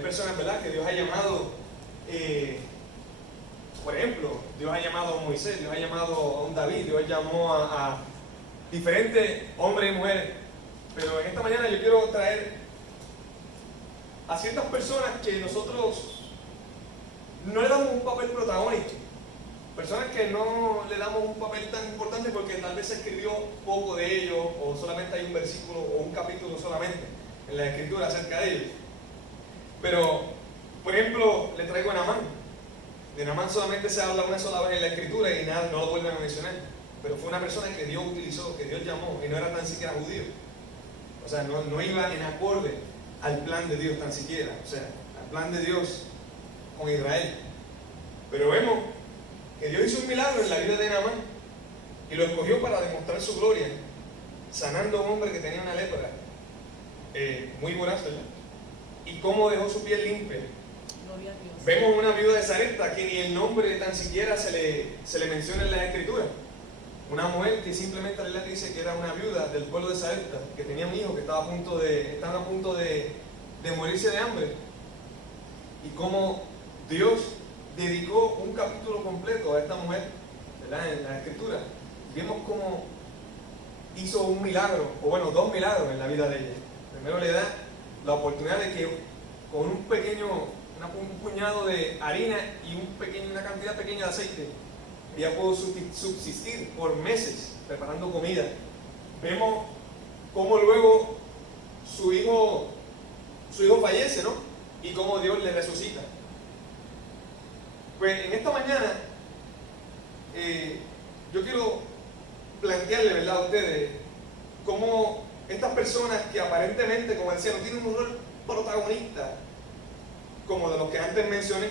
personas, ¿verdad?, que Dios ha llamado, por ejemplo, Dios ha llamado a Moisés, Dios ha llamado a un David, Dios llamó a diferentes hombres y mujeres. Pero en esta mañana yo quiero traer a ciertas personas que nosotros no le damos un papel protagónico. Personas que no le damos un papel tan importante porque tal vez se escribió poco de ellos, o solamente hay un versículo o un capítulo solamente en la escritura acerca de ellos. Pero, por ejemplo, le traigo a Naamán. De Naamán solamente se habla una sola vez en la escritura y nada, no lo vuelven a mencionar. Pero fue una persona que Dios utilizó, que Dios llamó, y no era tan siquiera judío. O sea, no iba en acorde al plan de Dios tan siquiera. O sea, al plan de Dios con Israel. Pero vemos que Dios hizo un milagro en la vida de Naamán y lo escogió para demostrar su gloria, sanando a un hombre que tenía una lepra muy voraz, ¿verdad? Y cómo dejó su piel limpia. Gloria a Dios. Vemos una viuda de Sarepta que ni el nombre tan siquiera se le menciona en la escritura. Una mujer que simplemente la Biblia dice que era una viuda del pueblo de Sarepta, que tenía un hijo que estaban a punto de morirse de hambre. Y cómo Dios dedicó un capítulo completo a esta mujer, ¿verdad?, en la escritura. Vemos cómo hizo un milagro, o bueno, dos milagros en la vida de ella. Primero le da la oportunidad de que con un puñado de harina y una cantidad pequeña de aceite, ella pudo subsistir por meses preparando comida. Vemos cómo luego su hijo fallece, ¿no? Y cómo Dios le resucita. Pues en esta mañana yo quiero plantearle, ¿verdad?, a ustedes cómo estas personas que aparentemente, como decía, no tienen un rol protagonista como de los que antes mencioné,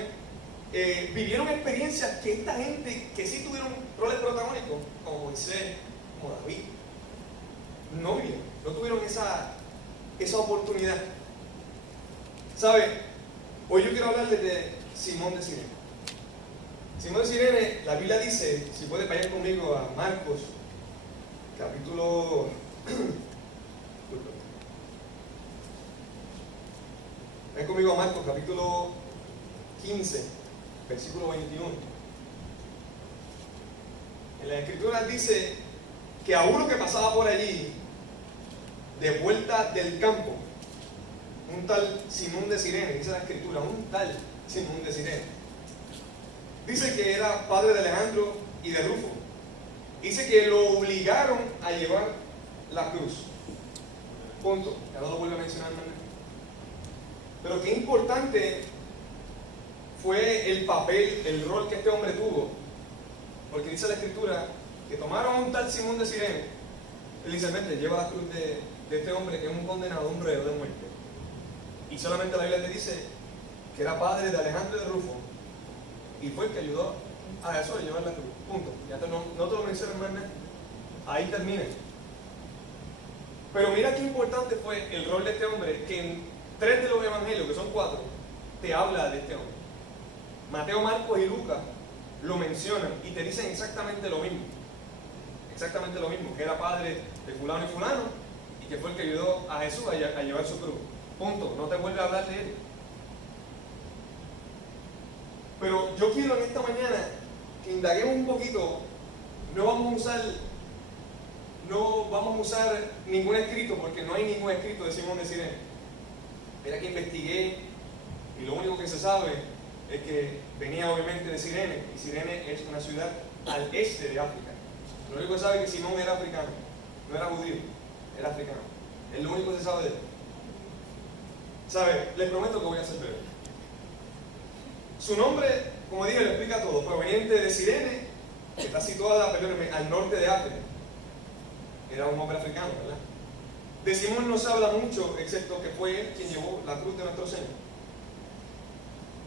vivieron experiencias que esta gente que sí tuvieron roles protagónicos, como Moisés, como David, no vivieron, no tuvieron esa oportunidad. ¿Sabe? Hoy yo quiero hablarles de Simón de Cirene. Simón de Cirene, la Biblia dice, si puede vayan conmigo a Marcos, capítulo... Vayan conmigo a Marcos, capítulo 15, versículo 21. En la escritura dice que a uno que pasaba por allí, de vuelta del campo, un tal Simón de Cirene, dice la escritura, un tal Simón de Cirene. Dice que era padre de Alejandro y de Rufo. Dice que lo obligaron a llevar la cruz. Punto. Ya no lo vuelvo a mencionar más. Pero qué importante fue el papel, el rol que este hombre tuvo. Porque dice la escritura que tomaron a un tal Simón de Cirene. Él dice, vente, lleva la cruz de este hombre que es un condenado, un reo de muerte. Y solamente la Biblia te dice que era padre de Alejandro y de Rufo. Y fue el que ayudó a eso a llevar la cruz. Punto. Ya no te lo menciono más nada. Ahí termina. Pero mira qué importante fue el rol de este hombre, que en 3 de los evangelios, que son 4, te habla de este hombre. Mateo, Marcos y Lucas lo mencionan y te dicen exactamente lo mismo. Exactamente lo mismo, que era padre de fulano y fulano y que fue el que ayudó a Jesús a llevar su cruz. Punto. No te vuelve a hablar de él. Pero yo quiero en esta mañana que indaguemos un poquito. No vamos a usar ningún escrito, porque no hay ningún escrito de Simón de Cirene. Mira que investigué y lo único que se sabe es que venía obviamente de Cirene, y Cirene es una ciudad al este de África. Lo único que se sabe es que Simón era africano, no era judío, era africano. Es lo único que se sabe de él. ¿Sabe? Les prometo que voy a hacer breve. Su nombre, como dije, lo explica todo. Proveniente de Cirene, que está situada al norte de África. Era un hombre africano, ¿verdad? De Simón no se habla mucho, excepto que fue él quien llevó la cruz de nuestro Señor.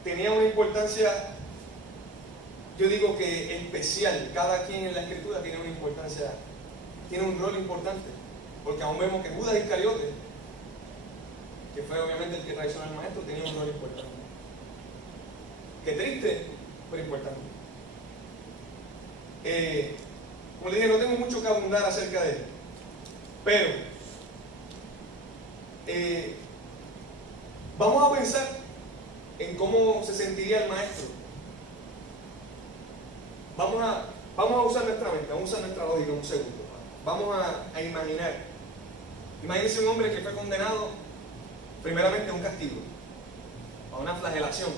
Tenía una importancia, yo digo que especial. Cada quien en la escritura tiene una importancia, tiene un rol importante. Porque aún vemos que Judas Iscariote, que fue obviamente el que traicionó al maestro, tenía un rol importante. Qué triste, pero importante. Como le dije, no tengo mucho que abundar acerca de él. Pero vamos a pensar en cómo se sentiría el maestro. Vamos a usar nuestra mente, vamos a usar nuestra lógica un segundo. Vamos a imaginar. Imagínense un hombre que fue condenado primeramente a un castigo, a una flagelación.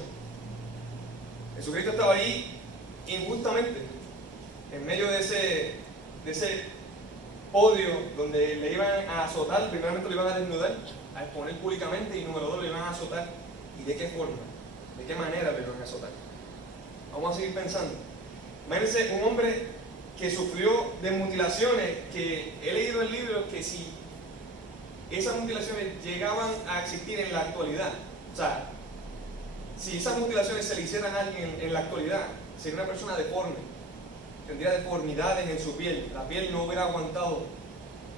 Jesucristo estaba ahí injustamente, en medio de ese podio donde le iban a azotar. Primeramente lo iban a desnudar, a exponer públicamente, y número 2, lo iban a azotar. ¿Y de qué forma? ¿De qué manera lo iban a azotar? Vamos a seguir pensando. Imagínense un hombre que sufrió de mutilaciones, que he leído en libros que si esas mutilaciones llegaban a existir en la actualidad, o sea, si esas mutilaciones se le hicieran a alguien en la actualidad, sería una persona deforme, tendría deformidades en su piel, la piel no hubiera aguantado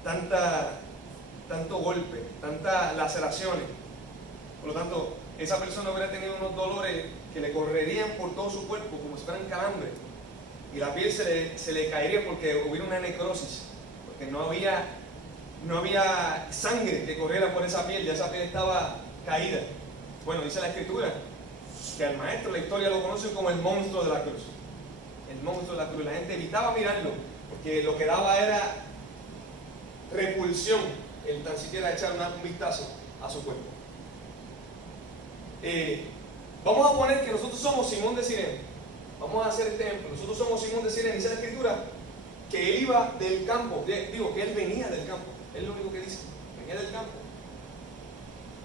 tanto golpe, tantas laceraciones. Por lo tanto, esa persona hubiera tenido unos dolores que le correrían por todo su cuerpo como si fueran calambres, y la piel se le caería porque hubiera una necrosis, porque no había sangre que corriera por esa piel, ya esa piel estaba caída. Bueno, dice la Escritura que al maestro la historia lo conoce como el monstruo de la cruz. El monstruo de la cruz. La gente evitaba mirarlo porque lo que daba era repulsión el tan siquiera echar un vistazo a su cuerpo. Vamos a poner que nosotros somos Simón de Cirene. Vamos a hacer este ejemplo. Nosotros somos Simón de Cirene. Dice la Escritura que él iba del campo, que él venía del campo. Es lo único que dice, venía del campo.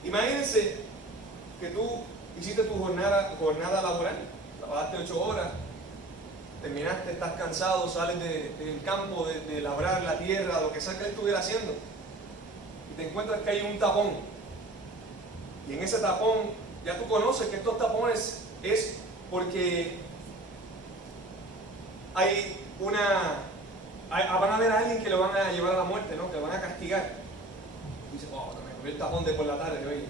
Imagínense que tú hiciste tu jornada laboral, trabajaste 8 horas, terminaste, estás cansado, sales del campo, de labrar la tierra, lo que sea que él estuviera haciendo, y te encuentras que hay un tapón. Y en ese tapón, ya tú conoces que estos tapones es porque van a ver a alguien que lo van a llevar a la muerte, ¿no? Que lo van a castigar. Y dices, wow, me comí el tapón de por la tarde, oye.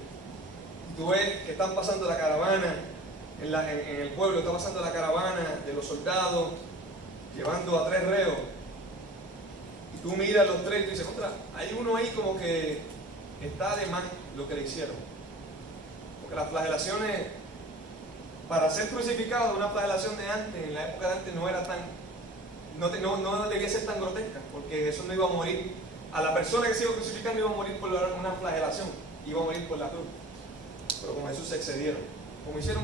Y tú ves que están pasando la caravana, en el pueblo está pasando la caravana de los soldados, llevando a 3 reos. Y tú miras los 3 y tú dices, contra, hay uno ahí como que está de más lo que le hicieron. Porque las flagelaciones, para ser crucificado, una flagelación de antes, en la época de antes, no era no debía ser tan grotesca, porque Jesús no iba a morir, a la persona que se iba a crucificar no iba a morir por una flagelación, iba a morir por la cruz. Pero con Jesús se excedieron, como hicieron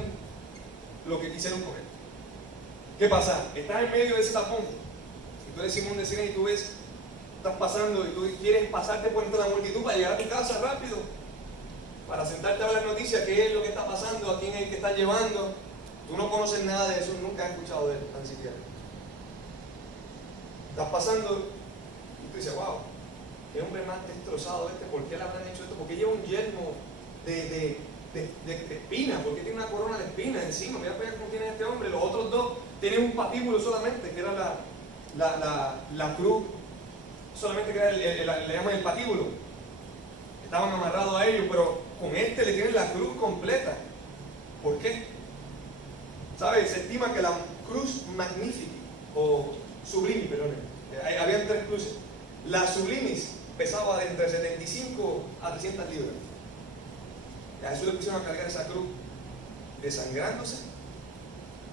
lo que quisieron con él. ¿Qué pasa? Estás en medio de ese tapón, y tú eres Simón de Cirene, y tú ves, estás pasando, y tú quieres pasarte por entre la multitud para llegar a tu casa rápido, para sentarte a ver las noticias, qué es lo que está pasando, a quién es el que está llevando. Tú no conoces nada de eso, nunca has escuchado de él, tan siquiera. Estás pasando y tú dices, wow, qué hombre más destrozado este, ¿por qué le habrán hecho esto? ¿Por qué lleva un yelmo de espina? ¿Por qué tiene una corona de espina encima? Mira cómo tiene este hombre. Los otros 2 tienen un patíbulo solamente, que era la cruz, solamente que era le llaman el patíbulo. Estaban amarrados a ellos, pero con este le tienen la cruz completa. ¿Por qué? ¿Sabes? Se estima que la cruz magnífica, o sublimi, perdón, habían 3 cruces. La sublimis pesaba de entre 75 a 300 libras. A Jesús le pusieron a cargar esa cruz, desangrándose,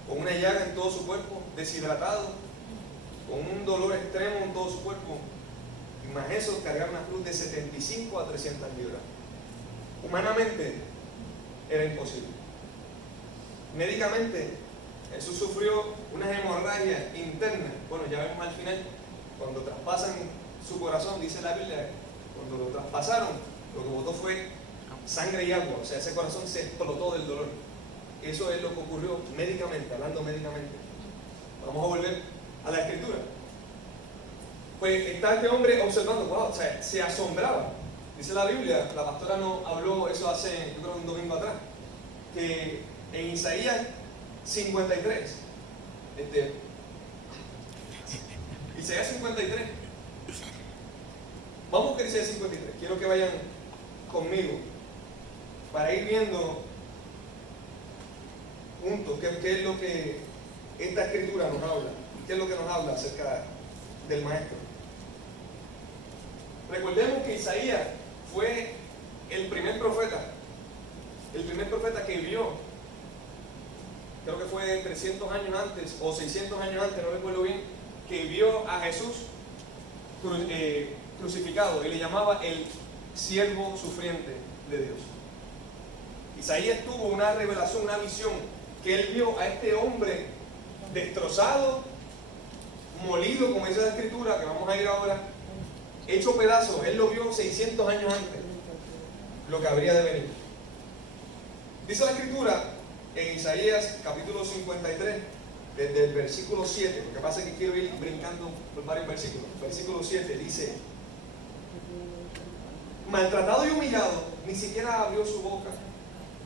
con una llaga en todo su cuerpo, deshidratado, con un dolor extremo en todo su cuerpo. Y más eso, cargar una cruz de 75 a 300 libras. Humanamente era imposible. Médicamente, Jesús sufrió unas hemorragias internas. Bueno, ya vemos al final, cuando traspasan su corazón, dice la Biblia, cuando lo traspasaron, lo que botó fue sangre y agua. O sea, ese corazón se explotó del dolor. Eso es lo que ocurrió médicamente, hablando médicamente. Vamos a volver a la Escritura. Pues está este hombre observando, wow, o sea, se asombraba. Dice la Biblia, la pastora nos habló eso hace, yo creo, un domingo atrás, que en Isaías 53, Isaías 53, vamos a Isaías 53, quiero que vayan conmigo para ir viendo juntos qué es lo que esta escritura nos habla, qué es lo que nos habla acerca del maestro. Recordemos que Isaías fue el primer profeta que vio creo que fue 300 años antes o 600 años antes, no recuerdo bien, que vio a Jesús crucificado y le llamaba el siervo sufriente de Dios. Isaías tuvo una revelación, una visión, que él vio a este hombre destrozado, molido, como dice la Escritura, que vamos a ir ahora, hecho pedazos. Él lo vio 600 años antes, lo que habría de venir. Dice la Escritura en Isaías capítulo 53, desde el versículo 7, lo que pasa es que quiero ir brincando por varios versículos. Versículo 7 dice: maltratado y humillado, ni siquiera abrió su boca.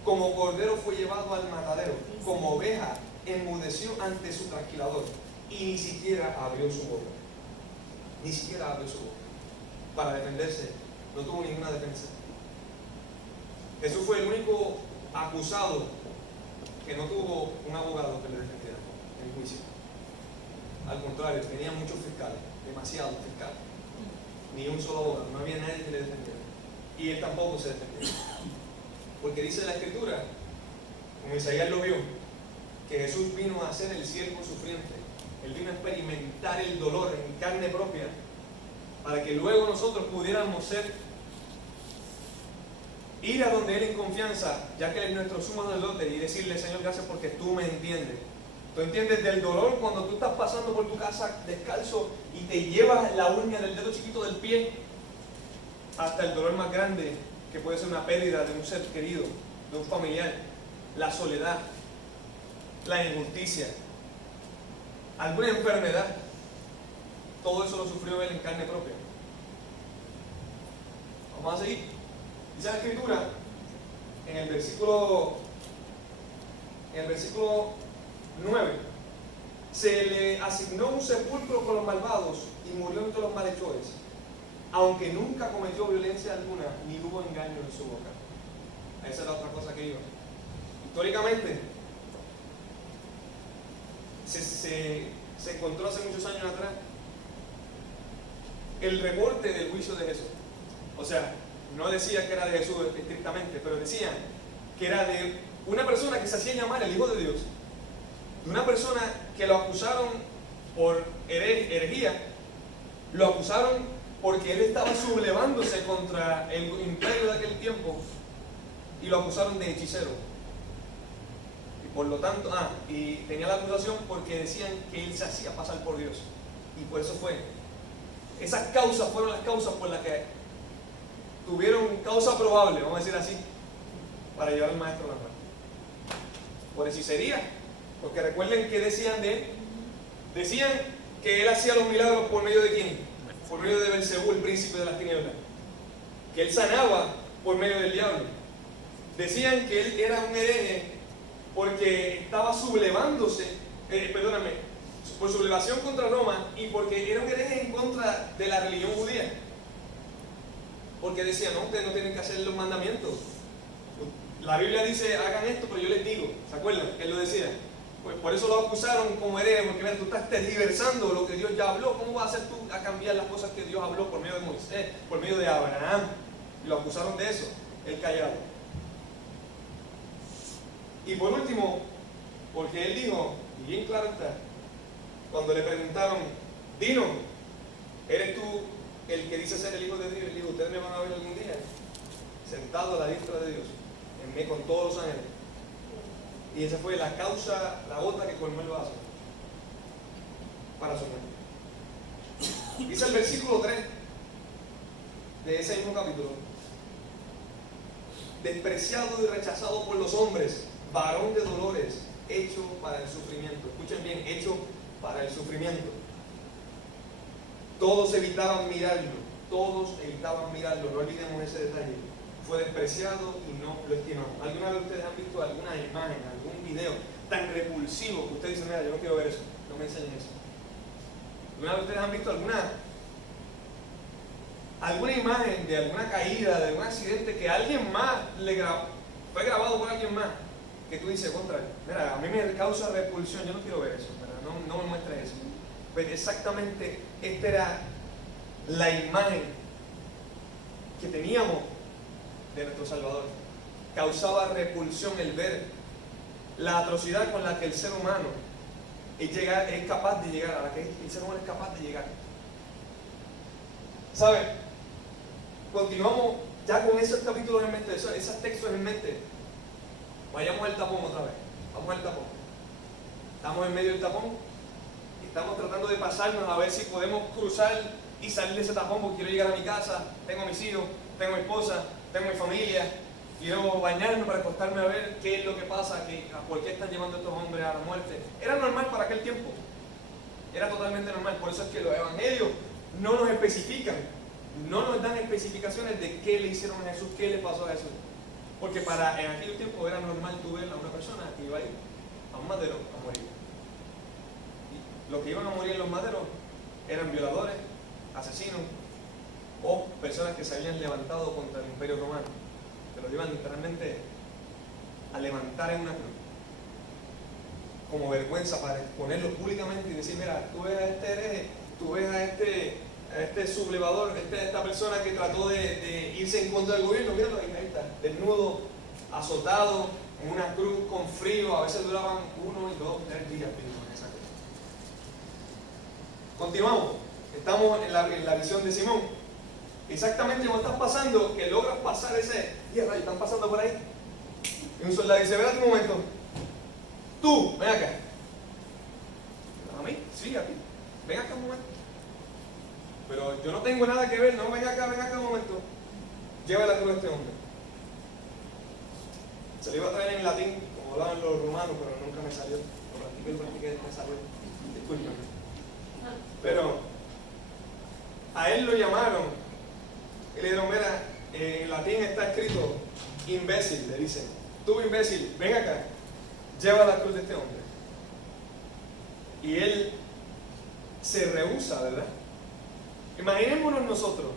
Como cordero fue llevado al matadero, como oveja enmudeció ante su trasquilador, y ni siquiera abrió su boca. Ni siquiera abrió su boca para defenderse. No tuvo ninguna defensa. Jesús fue el único acusado que no tuvo un abogado que le defendiera en juicio. Al contrario, tenía muchos fiscales, demasiados fiscales. Ni un solo abogado, no había nadie que le defendiera. Y él tampoco se defendió. Porque dice la Escritura, como Isaías lo vio, que Jesús vino a ser el siervo sufriente. Él vino a experimentar el dolor en carne propia, para que luego nosotros pudiéramos ir a donde Él en confianza, ya que Él es nuestro sumo sacerdote, y decirle: Señor, gracias porque tú me entiendes. Tú entiendes del dolor cuando tú estás pasando por tu casa descalzo y te llevas la uña del dedo chiquito del pie, hasta el dolor más grande, que puede ser una pérdida de un ser querido, de un familiar, la soledad, la injusticia, alguna enfermedad. Todo eso lo sufrió Él en carne propia. Vamos a seguir. Dice la Escritura en el versículo 9: se le asignó un sepulcro con los malvados y murió entre los malhechores, aunque nunca cometió violencia alguna ni hubo engaño en su boca. Esa es la otra cosa que iba. Históricamente se encontró hace muchos años atrás el reporte del juicio de Jesús. O sea, no decía que era de Jesús estrictamente, pero decían que era de una persona que se hacía llamar el Hijo de Dios, de una persona que lo acusaron por herejía, lo acusaron porque él estaba sublevándose contra el imperio de aquel tiempo, y lo acusaron de hechicero. Y por lo tanto, y tenía la acusación porque decían que él se hacía pasar por Dios, y por eso fue. Esas causas fueron las causas por las que tuvieron causa probable, vamos a decir así, para llevar al maestro a la muerte. Por hechicería, porque recuerden que decían de él. Decían que él hacía los milagros por medio de quién, por medio de Belcebú, el príncipe de las tinieblas, que él sanaba por medio del diablo. Decían que él era un hereje porque estaba sublevándose, por sublevación contra Roma, y porque era un hereje en contra de la religión judía. Porque decían: no, ustedes no tienen que hacer los mandamientos. La Biblia dice: hagan esto, pero yo les digo. ¿Se acuerdan? Él lo decía. Pues por eso lo acusaron como hereje, porque mira, tú estás tergiversando lo que Dios ya habló. ¿Cómo vas a hacer tú a cambiar las cosas que Dios habló por medio de Moisés, por medio de Abraham? Y lo acusaron de eso, él callado. Y por último, porque él dijo, y bien claro está, cuando le preguntaron: dinos, ¿eres tú el que dice ser el Hijo de Dios? Él dijo: ustedes me van a ver algún día sentado a la diestra de Dios, en mí con todos los ángeles. Y esa fue la causa, la gota que colmó el vaso para su muerte. Dice el versículo 3 de ese mismo capítulo: despreciado y rechazado por los hombres, varón de dolores, hecho para el sufrimiento. Escuchen bien: hecho para el sufrimiento. Todos evitaban mirarlo, no olvidemos ese detalle. Fue despreciado y no lo estimamos. ¿Alguna vez ustedes han visto alguna imagen, algún video tan repulsivo que ustedes dicen: mira, yo no quiero ver eso, no me enseñen eso? ¿Alguna vez ustedes han visto alguna imagen de alguna caída, de algún accidente que alguien más fue grabado por alguien más, que tú dices: contra, mira, a mí me causa repulsión, yo no quiero ver eso, no me muestres eso? Pues exactamente esta era la imagen que teníamos de nuestro Salvador. Causaba repulsión el ver la atrocidad con la que el ser humano es capaz de llegar, a la que el ser humano es capaz de llegar. ¿Sabe? Continuamos ya con esos capítulos en mente, esos textos en mente. Vayamos al tapón otra vez. Vamos al tapón. Estamos en medio del tapón. Estamos tratando de pasarnos a ver si podemos cruzar y salir de ese tapón, porque quiero llegar a mi casa, tengo mis hijos, tengo mi esposa, tengo mi familia, quiero bañarme para acostarme a ver qué es lo que pasa, por qué están llevando a estos hombres a la muerte. Era normal para aquel tiempo, era totalmente normal. Por eso es que los evangelios no nos especifican, no nos dan especificaciones de qué le hicieron a Jesús, qué le pasó a Jesús. Porque en aquel tiempo era normal tú ver a una persona que iba a ir a un madero a morir. Y los que iban a morir en los maderos eran violadores, asesinos o personas que se habían levantado contra el Imperio Romano, que los iban literalmente a levantar en una cruz como vergüenza para exponerlo públicamente y decir: mira, tú ves a este hereje, tú ves a este sublevador, esta persona que trató de irse en contra del gobierno, míralo, ahí está, desnudo, azotado en una cruz con frío. A veces duraban 1, 2, 3 días en esa cruz. Continuamos. Estamos en la visión de Simón. Exactamente como estás pasando, que logras pasar ese hierro, están pasando por ahí. Y un soldado dice: espérate un momento. Tú, ven acá. ¿A mí? Sí, a ti. Ven acá un momento. Pero yo no tengo nada que ver, no, ven acá un momento. Lleva la cruz a este hombre. Se lo iba a traer en latín, como hablaban los romanos, pero nunca me salió. Lo practiqué, me salió. Discúlpame. Pero a él lo llamaron y le dijeron: mira, en latín está escrito imbécil, le dicen. Tú, imbécil, ven acá, lleva la cruz de este hombre. Y él se rehúsa, ¿verdad? Imaginémonos nosotros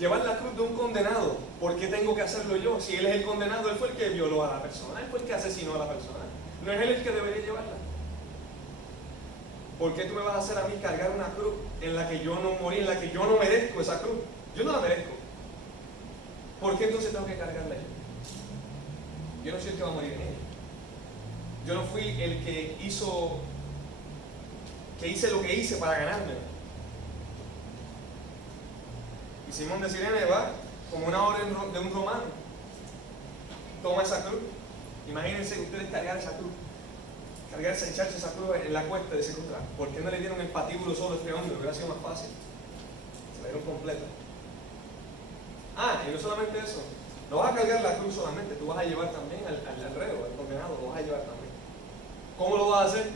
llevar la cruz de un condenado. ¿Por qué tengo que hacerlo yo? Si él es el condenado, él fue el que violó a la persona, él fue el que asesinó a la persona. No es él el que debería llevarla. ¿Por qué tú me vas a hacer a mí cargar una cruz en la que yo no morí, en la que yo no merezco esa cruz? Yo no la merezco. ¿Por qué entonces tengo que cargarla yo? Yo no soy el que va a morir en ella. Yo no fui el que hice lo que hice para ganármelo. Y Simón de Cirene va como una orden de un romano. Toma esa cruz. Imagínense ustedes cargar esa cruz. Cargarse, echarse esa cruz en la cuesta de ese contra. ¿Por qué no le dieron el patíbulo solo a este hombre? Hubiera sido más fácil. Se la dieron completa. Y no solamente eso. No vas a cargar la cruz solamente, tú vas a llevar también al reo, al condenado, lo vas a llevar también. ¿Cómo lo vas a hacer?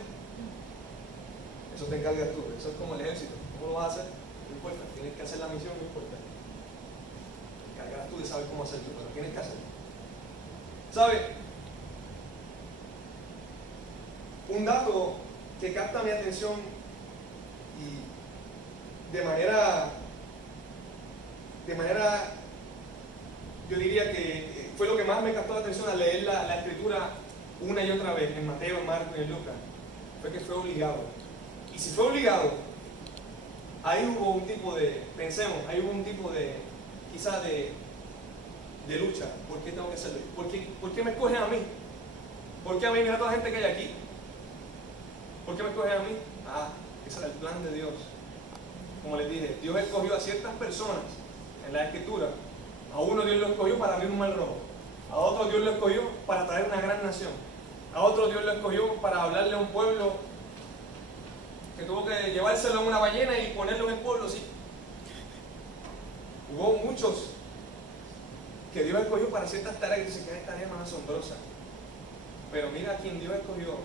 Eso te encargas tú, eso es como el ejército. ¿Cómo lo vas a hacer? No importa, tienes que hacer la misión, no importa. Te encargarás tú de saber cómo hacerlo, pero tienes que hacerlo. ¿Sabes? Un dato que capta mi atención y de manera yo diría que fue lo que más me captó la atención al leer la escritura una y otra vez en Mateo, en Marcos y en Lucas, fue que fue obligado. Y si fue obligado, ahí hubo un tipo de, ahí hubo un tipo de, quizá de lucha. ¿Por qué tengo que hacerlo? ¿Por qué me escogen a mí? ¿Por qué a mí? Mira toda la gente que hay aquí. ¿Por qué me escogen a mí? Ese era el plan de Dios. Como les dije, Dios escogió a ciertas personas en la Escritura. A uno Dios lo escogió para abrir un mar rojo. A otro Dios lo escogió para traer una gran nación. A otro Dios lo escogió para hablarle a un pueblo que tuvo que llevárselo en una ballena y ponerlo en el pueblo, sí. Hubo muchos que Dios escogió para ciertas tareas que dicen que es tarea más asombrosa. Pero mira a quien Dios escogió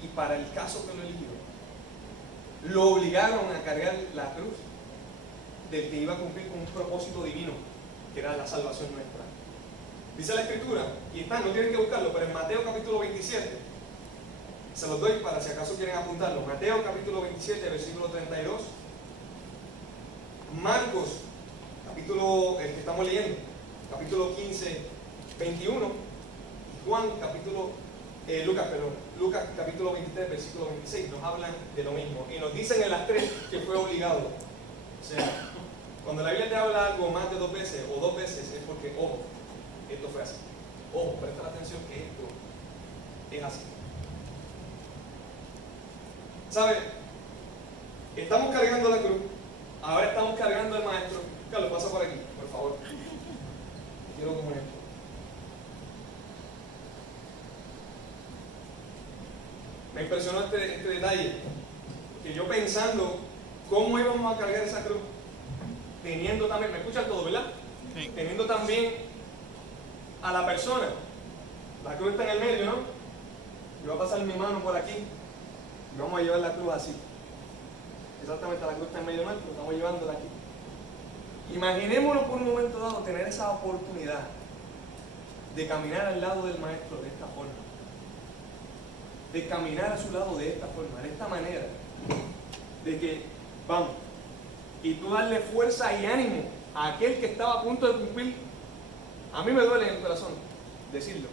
y para el caso que lo eligió, lo obligaron a cargar la cruz del que iba a cumplir con un propósito divino, que era la salvación nuestra. Dice la Escritura, y está, no tienen que buscarlo, pero en Mateo capítulo 27, se los doy para si acaso quieren apuntarlo. Mateo capítulo 27, versículo 32. Marcos, capítulo, el que estamos leyendo, capítulo 15, 21. Y Juan, Lucas capítulo 23, versículo 26, nos hablan de lo mismo. Y nos dicen en las tres que fue obligado. O sea, cuando la Biblia te habla algo más de 2 veces o 2 veces, es porque, ojo, esto fue así. Ojo, presta atención que esto es así. ¿Sabe? Estamos cargando la cruz, ahora estamos cargando al Maestro. Carlos, pasa por aquí, por favor. Quiero comer esto. Me impresionó este detalle, que yo pensando cómo íbamos a cargar esa cruz, teniendo también, ¿me escuchan todo, verdad? Sí. Teniendo también a la persona. La cruz está en el medio, ¿no? Yo voy a pasar mi mano por aquí y vamos a llevar la cruz así. Exactamente, la cruz está en medio nuestro, estamos llevándola aquí. Imaginémonos por un momento dado tener esa oportunidad de caminar al lado del Maestro de esta forma. De caminar a su lado de esta forma, de esta manera. De que, vamos, y tú darle fuerza y ánimo a aquel que estaba a punto de cumplir. A mí me duele en el corazón decirlo.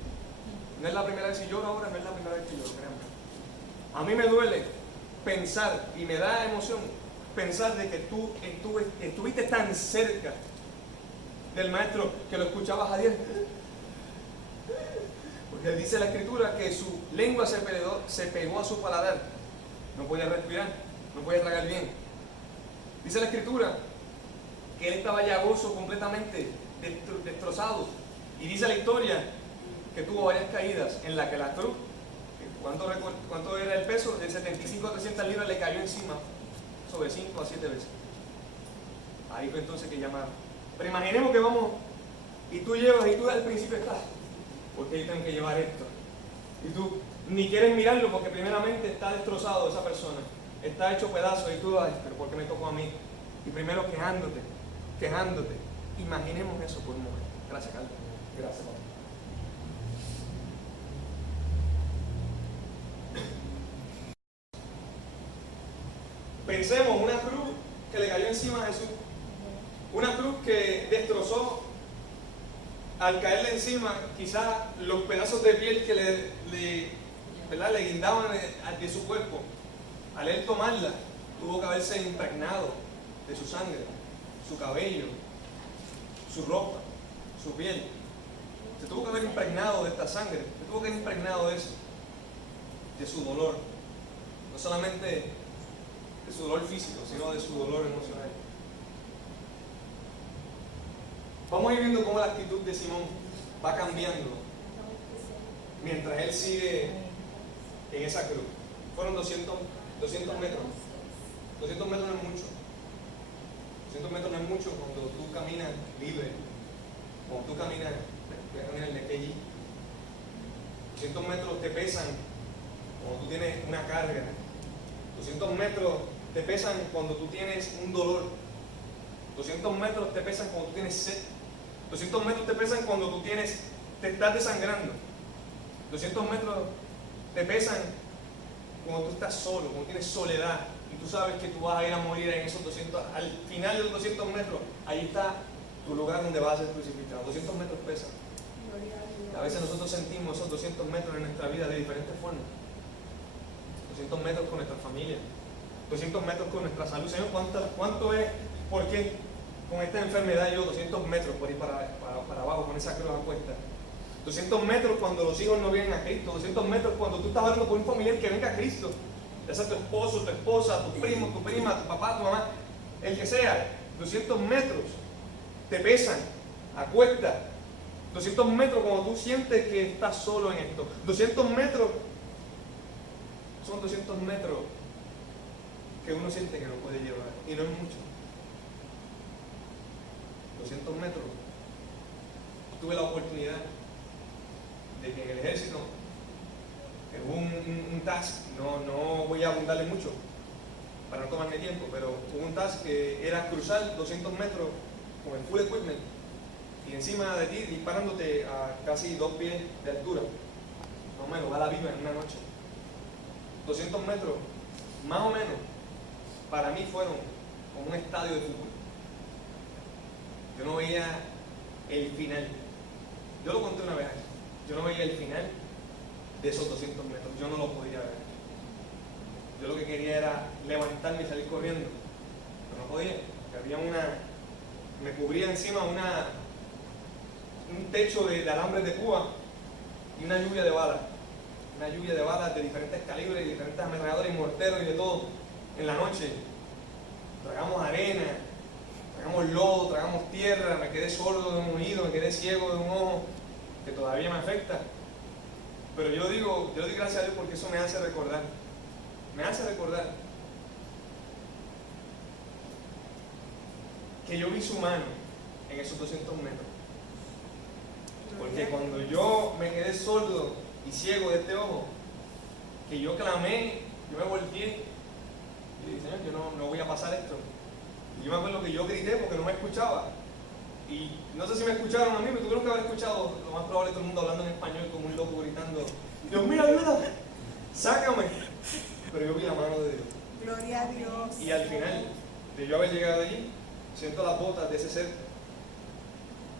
No es la primera vez que lloro ahora, no es la primera vez que lloro, créanme. A mí me duele pensar y me da emoción pensar de que tú estuviste tan cerca del Maestro que lo escuchabas a Dios. Porque dice la Escritura que su lengua se pegó a su paladar. No podía respirar, no podía tragar bien. Dice la Escritura que él estaba llagoso, completamente destrozado. Y dice la historia que tuvo varias caídas en la que la cruz, ¿cuánto era el peso? De 75 a 300 libras le cayó encima sobre 5 a 7 veces. Ahí fue entonces que llamaron. Pero imaginemos que vamos y tú llevas y tú al principio estás, porque yo tengo que llevar esto. Y tú ni quieres mirarlo porque primeramente está destrozado esa persona, está hecho pedazos y tú, ay, pero ¿por qué me tocó a mí? Y primero quejándote. Imaginemos eso por un momento. Gracias, Carlos. Gracias, Pablo. Pensemos una cruz que le cayó encima a Jesús. Una cruz que destrozó al caerle encima quizás los pedazos de piel que le guindaban de su cuerpo. Al él tomarla, tuvo que haberse impregnado de su sangre, su cabello, su ropa, su piel. Se tuvo que haber impregnado de esta sangre, se tuvo que haber impregnado de eso, de su dolor. No solamente de su dolor físico, sino de su dolor emocional. Vamos a ir viendo cómo la actitud de Simón va cambiando mientras él sigue en esa cruz. Fueron 200 metros. 200 metros no es mucho. 200 metros no es mucho cuando tú caminas libre. Cuando tú caminas, voy a caminar de aquí. 200 metros te pesan cuando tú tienes una carga. 200 metros te pesan cuando tú tienes un dolor. 200 metros te pesan cuando tú tienes sed. 200 metros te pesan cuando tú te estás desangrando. 200 metros te pesan cuando tú estás solo, cuando tienes soledad y tú sabes que tú vas a ir a morir en esos 200, al final de los 200 metros, ahí está tu lugar donde vas a ser crucificado. 200 metros pesan. A veces nosotros sentimos esos 200 metros en nuestra vida de diferentes formas. 200 metros con nuestra familia, 200 metros con nuestra salud. Señor, ¿cuánto es? ¿Por qué? Con esta enfermedad yo 200 metros por ir para abajo con esa cruz a cuesta. 200 metros cuando los hijos no vienen a Cristo. 200 metros cuando tú estás hablando con un familiar que venga a Cristo. Ya sea tu esposo, tu esposa, tu primo, tu prima, tu papá, tu mamá, el que sea. 200 metros te pesan a cuesta. 200 metros cuando tú sientes que estás solo en esto. 200 metros son 200 metros que uno siente que no puede llevar. Y no es mucho. 200 metros. Tuve la oportunidad de que en el ejército hubo un task, no voy a abundarle mucho para no tomarme tiempo, pero hubo un task que era cruzar 200 metros con el full equipment y encima de ti disparándote a casi 2 pies de altura, más o menos, bala viva en una noche. 200 metros, más o menos, para mí fueron como un estadio de fútbol. Yo no veía el final. Yo lo conté una vez. Yo no veía el final de esos 200 metros. Yo no lo podía ver. Yo lo que quería era levantarme y salir corriendo. Pero no podía. Había me cubría encima un techo de alambres de púa y una lluvia de balas. una lluvia de balas de diferentes calibres, y diferentes ametralladores y morteros y de todo en la noche. Tragamos arena, tragamos lodo, tragamos tierra, me quedé sordo de un oído, me quedé ciego de un ojo, que todavía me afecta. Pero yo doy gracias a Dios porque eso me hace recordar que yo vi su mano en esos 200 metros. Porque cuando yo me quedé sordo y ciego de este ojo, que yo clamé, yo me volteé y dije, Señor, yo no voy a pasar esto. Y yo me acuerdo que yo grité porque no me escuchaba. Y no sé si me escucharon a mí, pero tuvieron que haber escuchado, lo más probable, todo el mundo hablando en español como un loco gritando, Dios mío, ayúdame, sácame. Pero yo vi la mano de Dios. Gloria a Dios. Y al final de yo haber llegado allí, siento las botas de ese ser,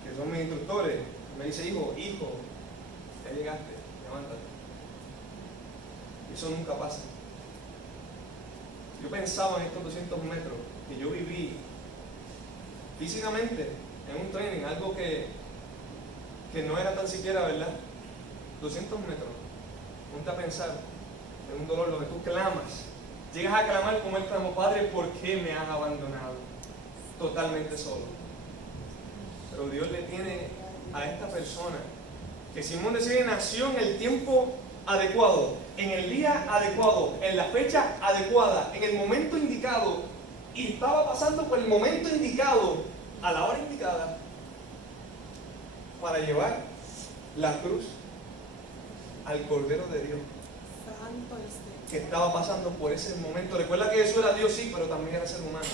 que son mis instructores. Me dice, hijo, ya llegaste, levántate. Y eso nunca pasa. Yo pensaba en estos 200 metros que yo viví físicamente en un training, algo que no era tan siquiera verdad. 200 metros, ponte a pensar en un dolor, lo que tú clamas. Llegas a clamar como él clamó, Padre, ¿por qué me has abandonado? Totalmente solo. Pero Dios le tiene a esta persona, que Simón decide nació en el tiempo adecuado, en el día adecuado, en la fecha adecuada, en el momento indicado, y estaba pasando por el momento indicado, a la hora indicada, para llevar la cruz al Cordero de Dios, que estaba pasando por ese momento. Recuerda que Jesús era Dios, sí, pero también era ser humano,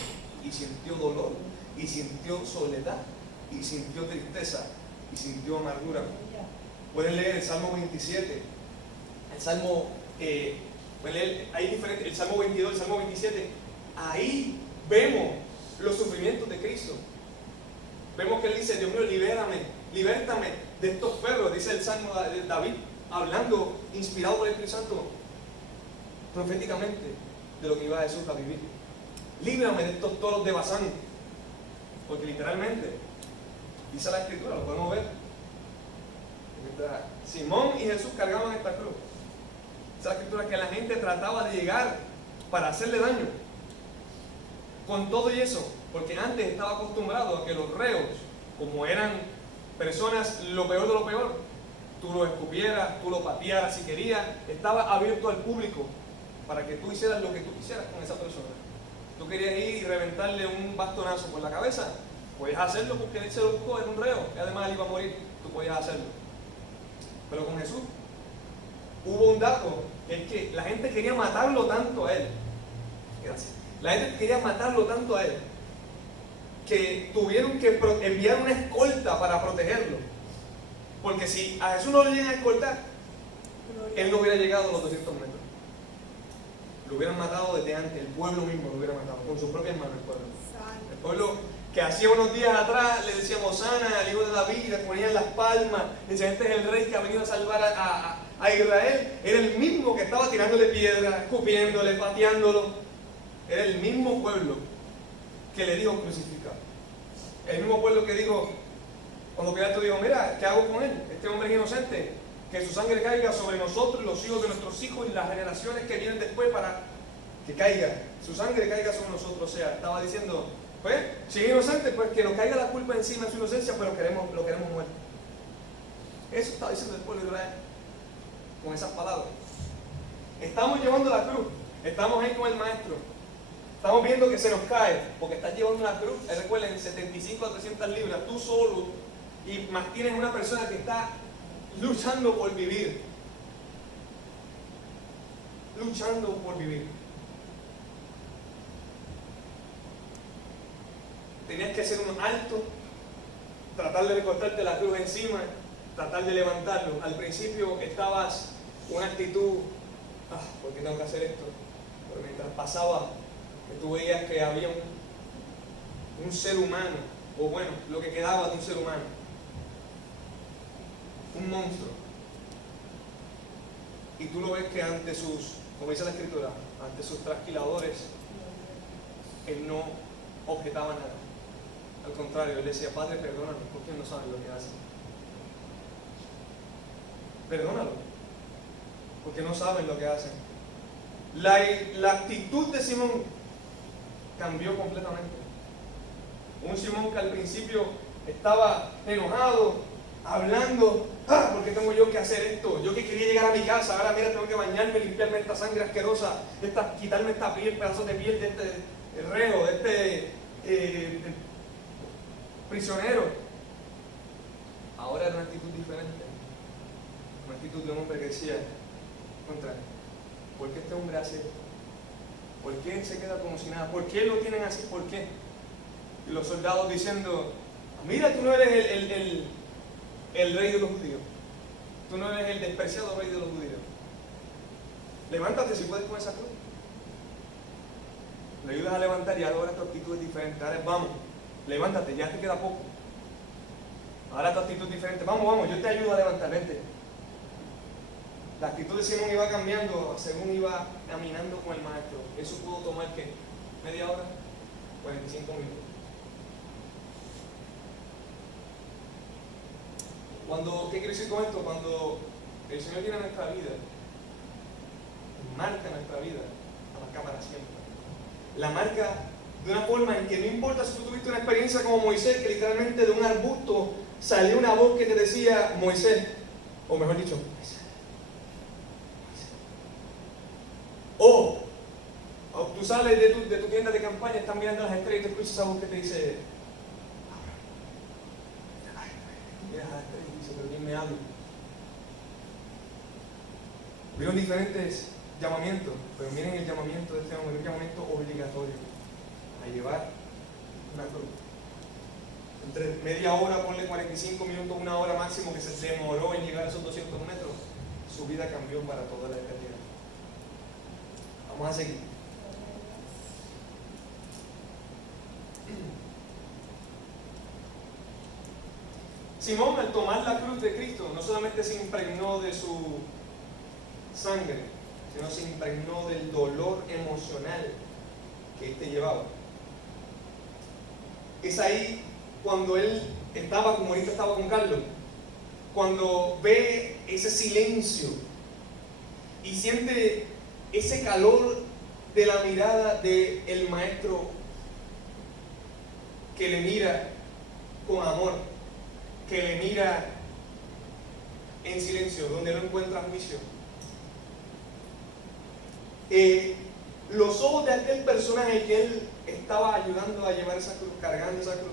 y sintió dolor, y sintió soledad, y sintió tristeza, y sintió amargura. Pueden leer el Salmo 27, el Salmo, pueden leer, hay diferentes, el Salmo 22, el Salmo 27. Ahí vemos los sufrimientos de Cristo. Vemos que él dice, Dios mío, libértame de estos perros, dice el Salmo de David, hablando, inspirado por el Espíritu Santo, proféticamente, de lo que iba Jesús a vivir. Líbrame de estos toros de Basán, porque literalmente, dice la Escritura, lo podemos ver, mientras Simón y Jesús cargaban esta cruz, dice la Escritura que la gente trataba de llegar para hacerle daño. Con todo y eso, porque antes estaba acostumbrado a que los reos, como eran personas lo peor de lo peor, tú lo escupieras, tú lo patearas si querías, estaba abierto al público para que tú hicieras lo que tú quisieras con esa persona. Tú querías ir y reventarle un bastonazo por la cabeza, puedes hacerlo porque él se lo buscó, era un reo, y además él iba a morir, tú podías hacerlo. Pero con Jesús hubo un dato, que es que la gente quería matarlo tanto a él. Gracias. La gente quería matarlo tanto a él, que tuvieron que enviar una escolta para protegerlo. Porque si a Jesús no le llegan a escoltar, él no hubiera llegado a los 200 metros. Lo hubieran matado desde antes, el pueblo mismo lo hubiera matado, con sus propias manos el pueblo. El pueblo que hacía unos días atrás le decíamos Hosana al hijo de David, le ponían las palmas, decían, este es el rey que ha venido a salvar a Israel. Era el mismo que estaba tirándole piedras, escupiéndole, pateándolo. Era el mismo pueblo que le dijo crucificar. El mismo pueblo que dijo, cuando Pilato dijo, mira, ¿qué hago con él? Este hombre es inocente, que su sangre caiga sobre nosotros y los hijos de nuestros hijos y las generaciones que vienen después, para que caiga, su sangre caiga sobre nosotros. O sea, estaba diciendo, pues, si es inocente, pues que nos caiga la culpa encima de su inocencia, pero lo queremos muerto. Eso estaba diciendo el pueblo de Israel con esas palabras. Estamos llevando la cruz, estamos ahí con el maestro. Estamos viendo que se nos cae, porque estás llevando una cruz, recuerden, 75 a 300 libras, tú solo, y más tienes una persona que está luchando por vivir. Luchando por vivir. Tenías que hacer un alto, tratar de recortarte la cruz encima, tratar de levantarlo. Al principio estabas con una actitud, ¿por qué tengo que hacer esto? Pero mientras pasaba, que tú veías que había un ser humano, o bueno, lo que quedaba de un ser humano, un monstruo, y tú lo ves que ante sus, como dice la Escritura, ante sus trasquiladores, él no objetaba nada. Al contrario, él decía, Padre, perdónalo, porque él no sabe lo que hace. Perdónalo. porque no saben lo que hacen. La actitud de Simón cambió completamente. Un Simón que al principio estaba enojado, hablando, ¿por qué tengo yo que hacer esto? Yo que quería llegar a mi casa, ahora mira, tengo que bañarme, limpiarme esta sangre asquerosa, quitarme esta piel, pedazos de piel de este reo, de este prisionero. Ahora era una actitud diferente, una actitud de un hombre que decía, ¿por qué este hombre hace esto? ¿Por qué él se queda como si nada? ¿Por qué lo tienen así? ¿Por qué? Y los soldados diciendo, mira, tú no eres el rey de los judíos. Tú no eres el despreciado rey de los judíos. Levántate si puedes con esa cruz. Le ayudas a levantar y ahora tu actitud es diferente. Ahora vamos, levántate, ya te queda poco. Ahora tu actitud es diferente. Vamos, yo te ayudo a levantar, vente. La actitud de Simón iba cambiando según iba caminando con el maestro. Eso pudo tomar, ¿qué? ¿Media hora? 45 minutos. ¿Qué quiero decir con esto? Cuando el Señor viene a nuestra vida, marca nuestra vida, la marca para siempre. La marca de una forma en que no importa si tú tuviste una experiencia como Moisés, que literalmente de un arbusto salió una voz que te decía Moisés, o mejor dicho, Moisés. O tú sales de tu tienda de campaña, estás mirando las estrellas y te escuchas esa voz que te dice, miras a las estrellas y dices, pero ¿quién me habla? Vieron diferentes llamamientos, pero miren el llamamiento de este hombre, un llamamiento obligatorio a llevar una cruz. Entre media hora, ponle 45 minutos, una hora máximo que se demoró en llegar a esos 200 metros, su vida cambió para toda la eternidad. Vamos a seguir. Simón, al tomar la cruz de Cristo, no solamente se impregnó de su sangre, sino se impregnó del dolor emocional que éste llevaba. Es ahí cuando él estaba, como ahorita estaba con Carlos, cuando ve ese silencio y siente ese calor de la mirada del maestro que le mira con amor, que le mira en silencio, donde no encuentra juicio. Los ojos de aquel personaje que él estaba ayudando a llevar esa cruz, cargando esa cruz,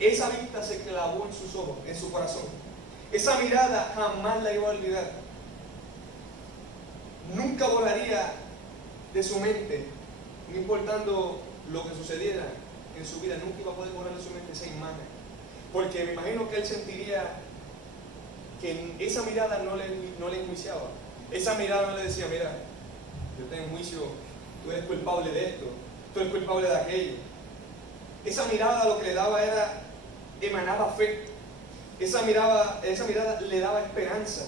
esa vista se clavó en sus ojos, en su corazón. Esa mirada jamás la iba a olvidar. Nunca borraría de su mente, no importando lo que sucediera en su vida, nunca iba a poder borrar de su mente esa imagen. Porque me imagino que él sentiría que esa mirada no le enjuiciaba. Esa mirada no le decía, mira, yo te enjuicio, tú eres culpable de esto, tú eres culpable de aquello. Esa mirada lo que le daba emanaba fe. Esa mirada le daba esperanza.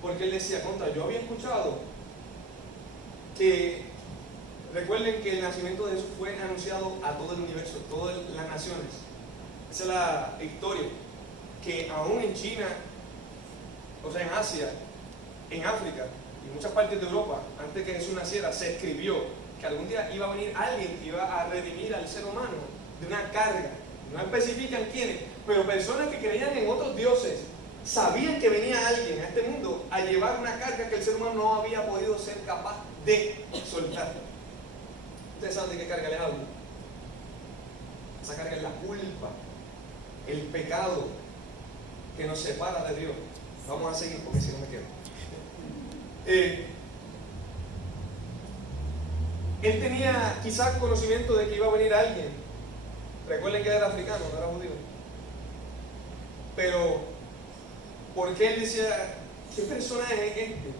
Porque él decía, yo había escuchado que, recuerden que el nacimiento de Jesús fue anunciado a todo el universo, todas las naciones. Esa es la historia, que aún en China, o sea en Asia, en África y muchas partes de Europa, antes que Jesús naciera, se escribió que algún día iba a venir alguien que iba a redimir al ser humano de una carga. No especifican quiénes, pero personas que creían en otros dioses, sabían que venía alguien a este mundo a llevar una carga que el ser humano no había podido ser capaz de soltar. Ustedes saben de qué carga les hablo. Esa carga es la culpa, el pecado que nos separa de Dios. Vamos a seguir porque si no me quedo. Él tenía quizás conocimiento de que iba a venir alguien. Recuerden que era africano, no era judío. Pero, ¿por qué él decía, qué persona es este?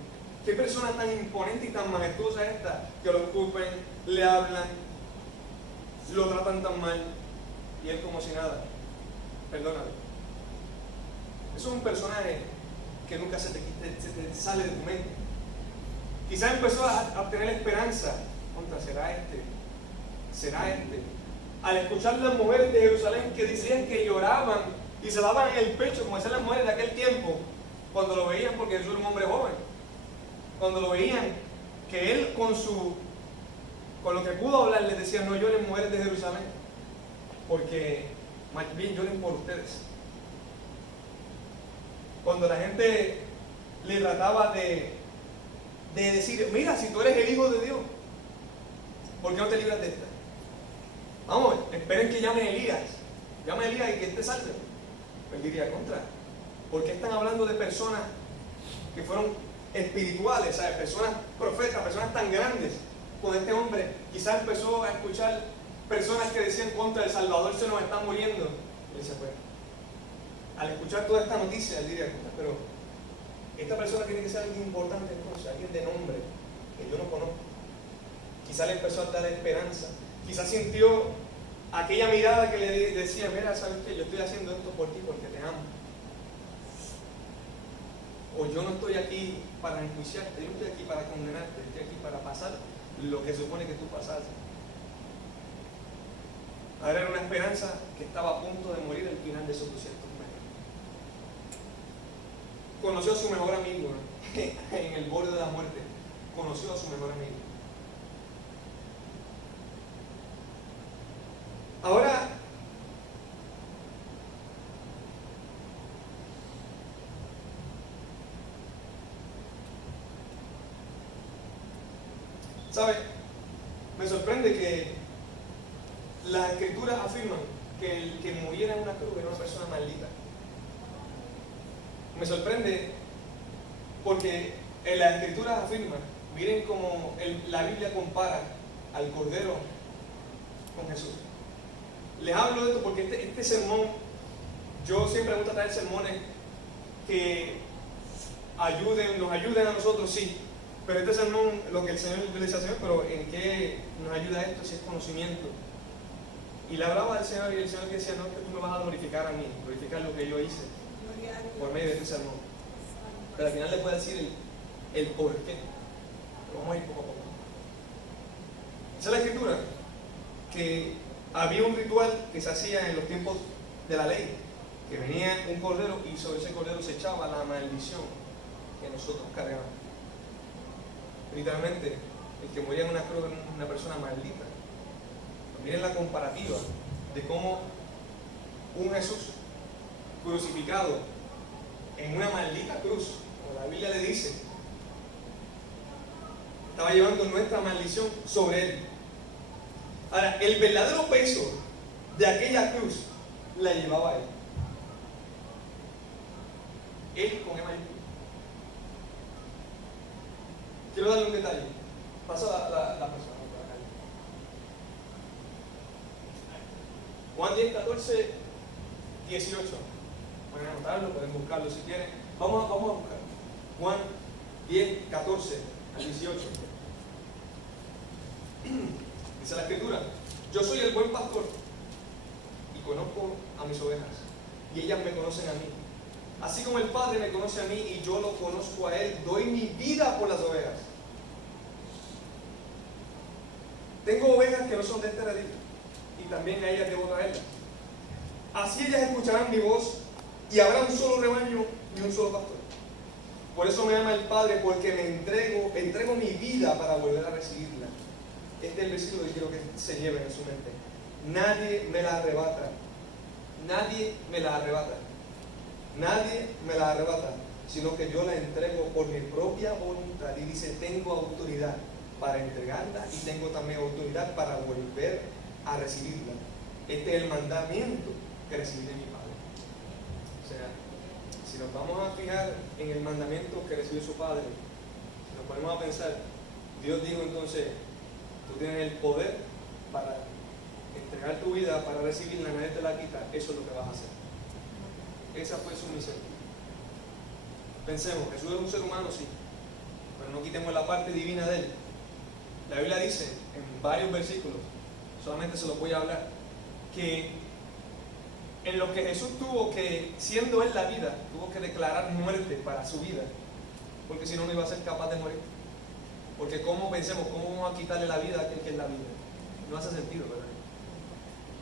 ¿Qué persona tan imponente y tan majestuosa es esta? Que lo escupen, le hablan, lo tratan tan mal y él como si nada. Perdóname. Eso es un personaje que nunca se te sale de tu mente. Quizás empezó a obtener esperanza. ¿Será este? ¿Será este? Al escuchar las mujeres de Jerusalén que decían que lloraban y se daban en el pecho, como decían las mujeres de aquel tiempo, cuando lo veían, porque Jesús era un hombre joven. cuando lo veían, que él con lo que pudo hablar les decía, no lloren mujeres de Jerusalén, porque más bien lloren por ustedes. Cuando la gente le trataba de decir, mira, si tú eres el Hijo de Dios, ¿por qué no te libras de esta? Vamos, esperen que llame a Elías. Llame a Elías y que él te salve. Él diría, contra. ¿Por qué están hablando de personas que fueron espirituales, ¿sabes? Personas profetas, personas tan grandes? Con este hombre quizás empezó a escuchar personas que decían contra el Salvador se nos está muriendo. Y él se fue. Al escuchar toda esta noticia, él diría, pero esta persona tiene que ser alguien importante entonces, alguien de nombre que yo no conozco. Quizás le empezó a dar esperanza. Quizás sintió aquella mirada que le decía, mira, ¿sabes qué? Yo estoy haciendo esto por ti porque te amo. O yo no estoy aquí para enjuiciarte, yo no estoy aquí para condenarte, estoy aquí para pasar lo que supone que tú pasaste. Ahora era una esperanza que estaba a punto de morir al final de esos 200 metros. Conoció a su mejor amigo, ¿no? En el borde de la muerte. Conoció a su mejor amigo. Ahora, ¿sabe? Me sorprende que las escrituras afirman que el que muriera en una cruz era una persona maldita. Me sorprende porque en las escrituras afirman, miren cómo la Biblia compara al Cordero con Jesús. Les hablo de esto porque este sermón, yo siempre me gusta traer sermones que nos ayuden a nosotros, sí. Pero este sermón, lo que el Señor utiliza, pero ¿en qué nos ayuda esto? Si es conocimiento. Y le hablaba al Señor y el Señor decía, no, es que tú me vas a glorificar a mí, glorificar lo que yo hice por medio de este sermón. Pero al final le puedo decir el por qué. Pero vamos a ir poco a poco. Esa es la escritura, que había un ritual que se hacía en los tiempos de la ley, que venía un cordero y sobre ese cordero se echaba la maldición que nosotros cargábamos. Literalmente, el que moría en una cruz era una persona maldita. Miren la comparativa de cómo un Jesús crucificado en una maldita cruz, como la Biblia le dice, estaba llevando nuestra maldición sobre él. Ahora, el verdadero peso de aquella cruz la llevaba él. Él con E mayúscula. Quiero darle un detalle. Pasa la persona. Juan 10, 14, 18. Pueden anotarlo, pueden buscarlo si quieren. Vamos a buscar. Juan 10, 14 al 18. Dice la escritura, yo soy el buen pastor y conozco a mis ovejas y ellas me conocen a mí. Así como el Padre me conoce a mí y yo lo conozco a él, doy mi vida por las ovejas. Tengo ovejas que no son de este redil y también a ellas debo traerlas. Así ellas escucharán mi voz y habrá un solo rebaño y un solo pastor. Por eso me ama el Padre, porque me entrego mi vida para volver a recibirla. Este es el versículo que quiero que se lleven en su mente. Nadie me la arrebata. Nadie me la arrebata. Nadie me la arrebata, sino que yo la entrego por mi propia voluntad. Y dice, tengo autoridad para entregarla y tengo también autoridad para volver a recibirla. Este es el mandamiento que recibí de mi Padre. O sea, si nos vamos a fijar en el mandamiento que recibió su Padre, si nos ponemos a pensar, Dios dijo entonces, tú tienes el poder para entregar tu vida, para recibirla, nadie te la quita, eso es lo que vas a hacer. Esa fue su misión. Pensemos, Jesús es un ser humano, sí, pero no quitemos la parte divina de él. La Biblia dice en varios versículos, solamente se los voy a hablar, que en lo que Jesús tuvo que, siendo él la vida, tuvo que declarar muerte para su vida, porque si no, no iba a ser capaz de morir. Porque ¿cómo pensemos? ¿Cómo vamos a quitarle la vida a aquel que es la vida? No hace sentido, ¿verdad?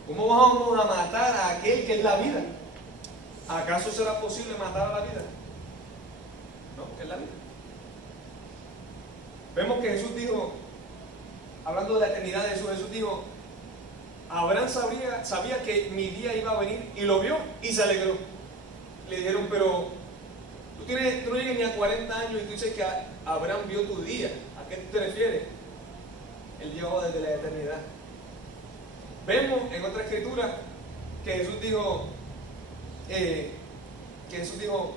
¿Cómo vamos a matar a aquel que es la vida? ¿Acaso será posible matar a la vida? No, porque es la vida. Vemos que Jesús dijo, hablando de la eternidad de Jesús, Jesús dijo, Abraham sabía que mi día iba a venir, y lo vio y se alegró. Le dijeron, pero tú no llegas ni a 40 años y tú dices que Abraham vio tu día. ¿A qué te refieres? Él llegó desde la eternidad. Vemos en otra escritura que Jesús dijo,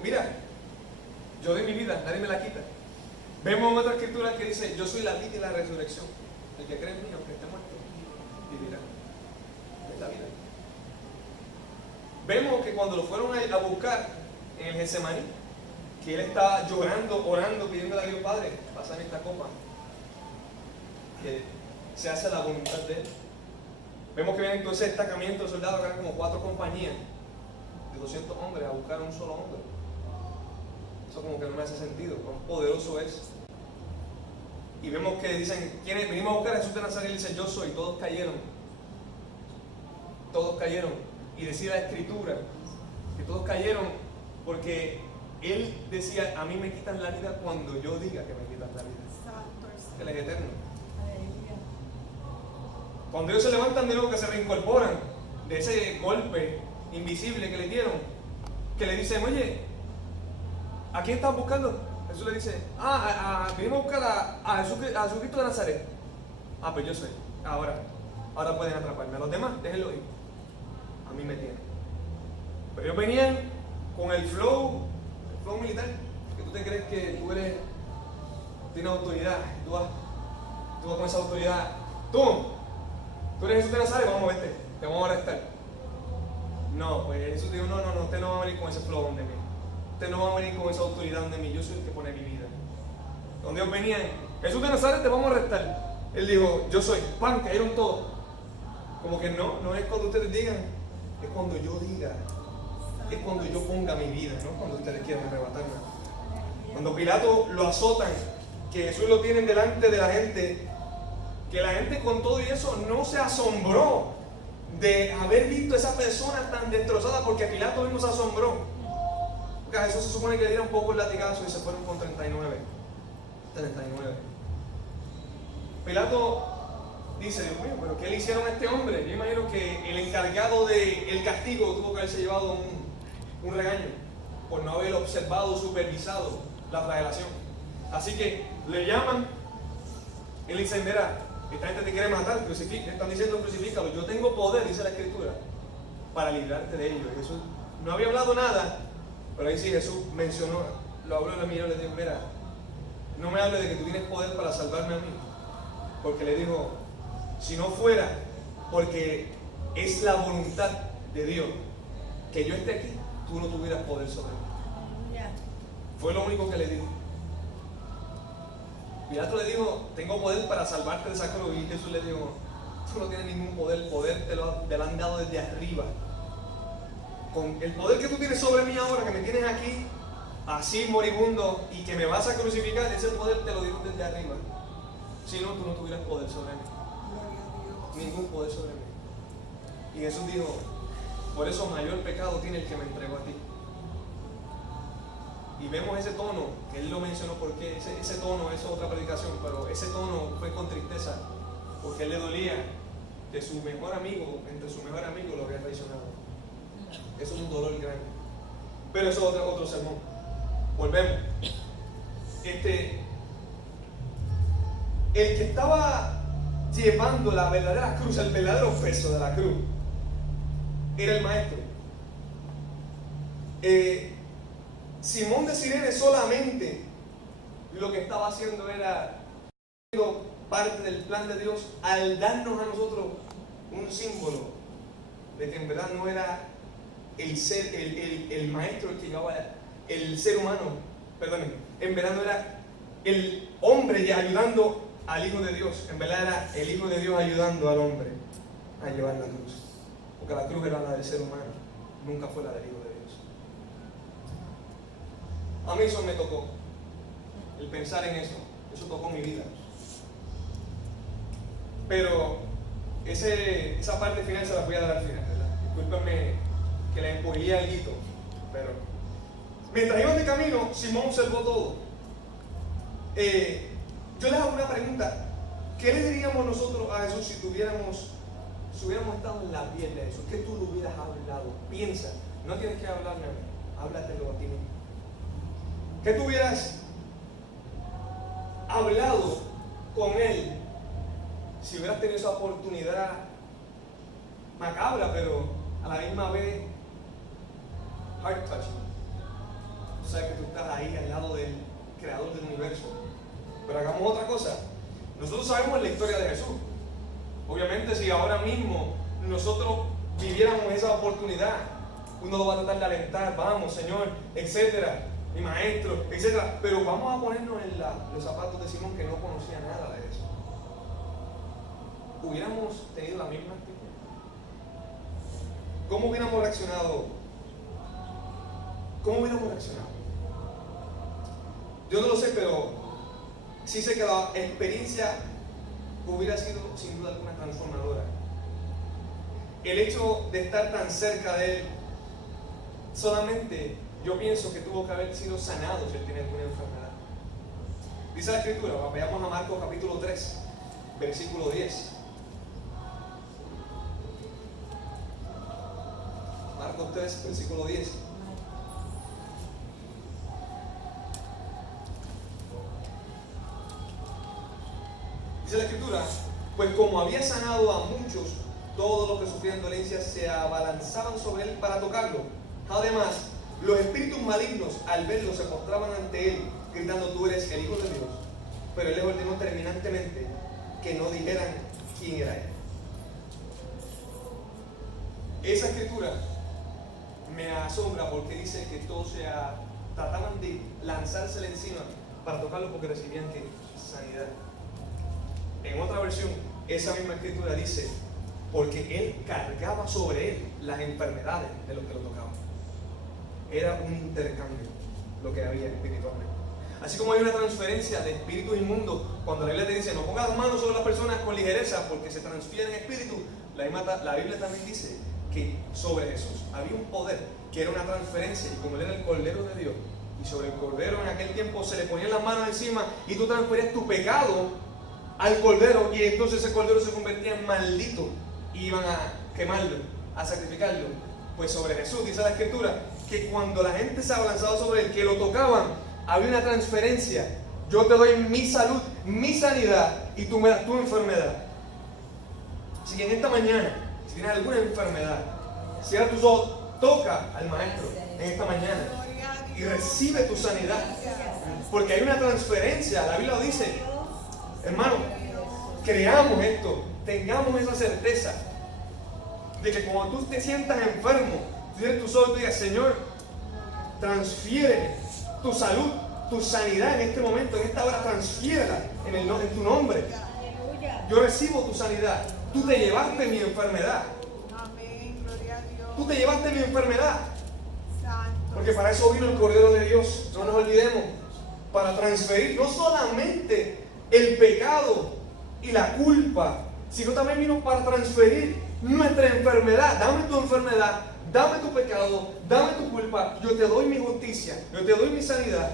mira, yo doy mi vida, nadie me la quita. Vemos en otra escritura que dice, yo soy la vida y la resurrección. El que cree en mí, aunque esté muerto, vivirá. Es la vida. Vemos que cuando lo fueron a buscar en el Getsemaní, que él estaba llorando, orando, pidiendo a Dios Padre, pásame esta copa, que se hace la voluntad de él. Vemos que viene entonces el destacamiento de soldados, que eran como 4 compañías de 200 hombres a buscar a un solo hombre. Eso como que no me hace sentido, cuán poderoso es. Y vemos que dicen, ¿quiénes? Venimos a buscar a Jesús de Nazaret, y dice, yo soy. Todos cayeron. Todos cayeron. Y decía la escritura que todos cayeron porque él decía, a mí me quitan la vida cuando yo diga que me quitan la vida. Él es eterno. Cuando ellos se levantan de nuevo, que se reincorporan de ese golpe invisible que le dieron, que le dicen, oye, ¿a quién estás buscando? Jesús le dice, venimos a buscar a Jesucristo de Nazaret. Pues yo soy. Ahora pueden atraparme. A los demás, déjenlo ir. A mí me tienen. Pero ellos venían con el flow militar, que tú te crees que tienes autoridad. Tú vas con esa autoridad. Tú eres Jesús de Nazaret, vamos a verte, te vamos a arrestar. No, pues Jesús dijo, no, usted no va a venir con ese flow donde mí. Usted no va a venir con esa autoridad donde mí. Yo soy el que pone mi vida. Donde ellos venían, Jesús de Nazaret, te vamos a arrestar. Él dijo, yo soy. ¡Pam! Cayeron todos. Como que no es cuando ustedes digan, es cuando yo diga. Es cuando yo ponga mi vida, no cuando ustedes quieran arrebatarme. Cuando Pilato lo azotan, que Jesús lo tienen delante de la gente, que la gente con todo y eso no se asombró de haber visto a esa persona tan destrozada, porque Pilato mismo se asombró. Porque a Jesús se supone que le dieron pocos latigazos y se fueron con 39. Pilato dice, Dios mío, ¿pero qué le hicieron a este hombre? Yo imagino que el encargado del castigo tuvo que haberse llevado un regaño por no haber observado, supervisado la flagelación. Así que le llaman, él dice, mira, esta gente te quiere matar, están diciendo crucifícalo. Yo tengo poder, dice la escritura, para librarte de ellos. Jesús no había hablado nada, pero ahí sí Jesús mencionó, lo habló y le miró y le dijo, mira, no me hables de que tú tienes poder para salvarme a mí. Porque le dijo, si no fuera porque es la voluntad de Dios que yo esté aquí, tú no tuvieras poder sobre mí. Fue lo único que le dijo. Pilato le dijo, tengo poder para salvarte de esa cruz. Y Jesús le dijo, tú no tienes ningún poder, poder te lo han dado desde arriba. Con el poder que tú tienes sobre mí ahora, que me tienes aquí, así moribundo, y que me vas a crucificar, ese poder te lo digo desde arriba. Si no, tú no tuvieras poder sobre mí. Ningún poder sobre mí. Y Jesús dijo, por eso mayor pecado tiene el que me entregó a ti. Y vemos ese tono, que él lo mencionó porque ese tono es otra predicación, pero ese tono fue con tristeza, porque él le dolía que su mejor amigo, entre su mejor amigo, lo había traicionado. Eso es un dolor grande. Pero eso es otro sermón. Volvemos. El que estaba llevando la verdadera cruz, el verdadero peso de la cruz, era el maestro. Simón de Cirene solamente lo que estaba haciendo era siendo parte del plan de Dios al darnos a nosotros un símbolo de que en verdad no era el maestro el que llevaba el ser humano, perdón, en verdad no era el hombre ya ayudando al Hijo de Dios, en verdad era el Hijo de Dios ayudando al hombre a llevar la cruz, porque la cruz era la del ser humano, nunca fue la del Hijo de Dios. A mí eso me tocó, el pensar en eso tocó mi vida. Pero esa parte final se la voy a dar al final, ¿verdad? Discúlpenme que le empujé algo, pero mientras iban de camino, Simón observó todo. Yo les hago una pregunta. ¿Qué le diríamos nosotros a Jesús si hubiéramos estado en la piel de Jesús? ¿Qué tú le hubieras hablado? Piensa, no tienes que hablarme a mí, háblatelo a ti mismo. ¿Qué tú hubieras hablado con Él si hubieras tenido esa oportunidad macabra, pero a la misma vez heart touching? Tú sabes que tú estás ahí al lado del creador del universo. Pero hagamos otra cosa. Nosotros sabemos la historia de Jesús. Obviamente, si ahora mismo nosotros viviéramos esa oportunidad, uno lo va a tratar de alentar, vamos, Señor, etcétera, mi maestro, etcétera. Pero vamos a ponernos en los zapatos de Simón, que no conocía nada de eso. ¿Hubiéramos tenido la misma actitud? ¿Cómo hubiéramos reaccionado? ¿Cómo hubiéramos reaccionado? Yo no lo sé, pero sí sé que la experiencia hubiera sido sin duda alguna transformadora. El hecho de estar tan cerca de Él, solamente yo pienso que tuvo que haber sido sanado si Él tiene alguna enfermedad. Dice la Escritura, veamos a Marcos capítulo 3, versículo 10. Marcos 3, versículo 10. Dice la Escritura, pues como había sanado a muchos, todos los que sufrían dolencias se abalanzaban sobre él para tocarlo. Además, los espíritus malignos al verlo se postraban ante él, gritando: tú eres el Hijo de Dios. Pero él les ordenó terminantemente que no dijeran quién era él. Esa Escritura me asombra porque dice que todos trataban de lanzársele encima para tocarlo porque recibían sanidad. En otra versión, esa misma Escritura dice, porque él cargaba sobre él las enfermedades de los que lo tocaban. Era un intercambio lo que había espiritualmente. Así como hay una transferencia de espíritus inmundos, cuando la Biblia te dice no pongas las manos sobre las personas con ligereza porque se transfieren espíritus, la Biblia también dice que sobre Jesús había un poder que era una transferencia, y como él era el Cordero de Dios, y sobre el Cordero en aquel tiempo se le ponían las manos encima y tú transferías tu pecado al Cordero, y entonces ese Cordero se convertía en maldito y iban a quemarlo, a sacrificarlo. Pues sobre Jesús dice la Escritura que cuando la gente se abalanzaba sobre él, que lo tocaban, había una transferencia. Yo te doy mi salud, mi sanidad, y tú me das tu enfermedad. Así que en esta mañana, si tienes alguna enfermedad, cierra tus ojos, toca al Maestro en esta mañana y recibe tu sanidad, porque hay una transferencia. La Biblia lo dice. Hermano, creamos esto, tengamos esa certeza de que cuando tú te sientas enfermo, tú tienes tus ojos y digas: Señor, transfiere tu salud, tu sanidad en este momento, en esta hora, transfiérela en tu nombre. Yo recibo tu sanidad. Tú te llevaste mi enfermedad. Tú te llevaste mi enfermedad. Porque para eso vino el Cordero de Dios, no nos olvidemos, para transferir no solamente el pecado y la culpa, sino también vino para transferir nuestra enfermedad. Dame tu enfermedad, dame tu pecado, dame tu culpa. Yo te doy mi justicia, yo te doy mi sanidad,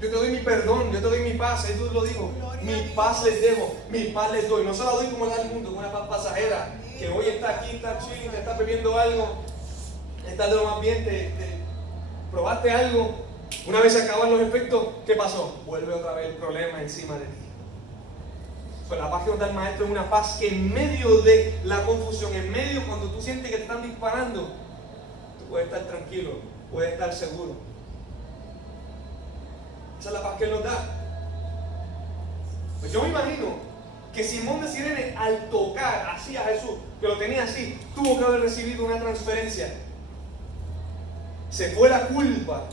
yo te doy mi perdón, yo te doy mi paz. Yo te lo digo, mi paz les dejo, mi paz les doy. No se la doy como da el mundo, con una paz pasajera, que hoy está aquí, está chilling, te está bebiendo algo, está de lo más bien, probaste algo. Una vez se acaban los efectos, ¿qué pasó? Vuelve otra vez el problema encima de ti. Pues la paz que nos da el Maestro es una paz que en medio de la confusión, en medio cuando tú sientes que te están disparando, tú puedes estar tranquilo, puedes estar seguro. Esa es la paz que Él nos da. Pues yo me imagino que Simón de Cirene, al tocar así a Jesús, que lo tenía así, tuvo que haber recibido una transferencia. Se fue la culpa.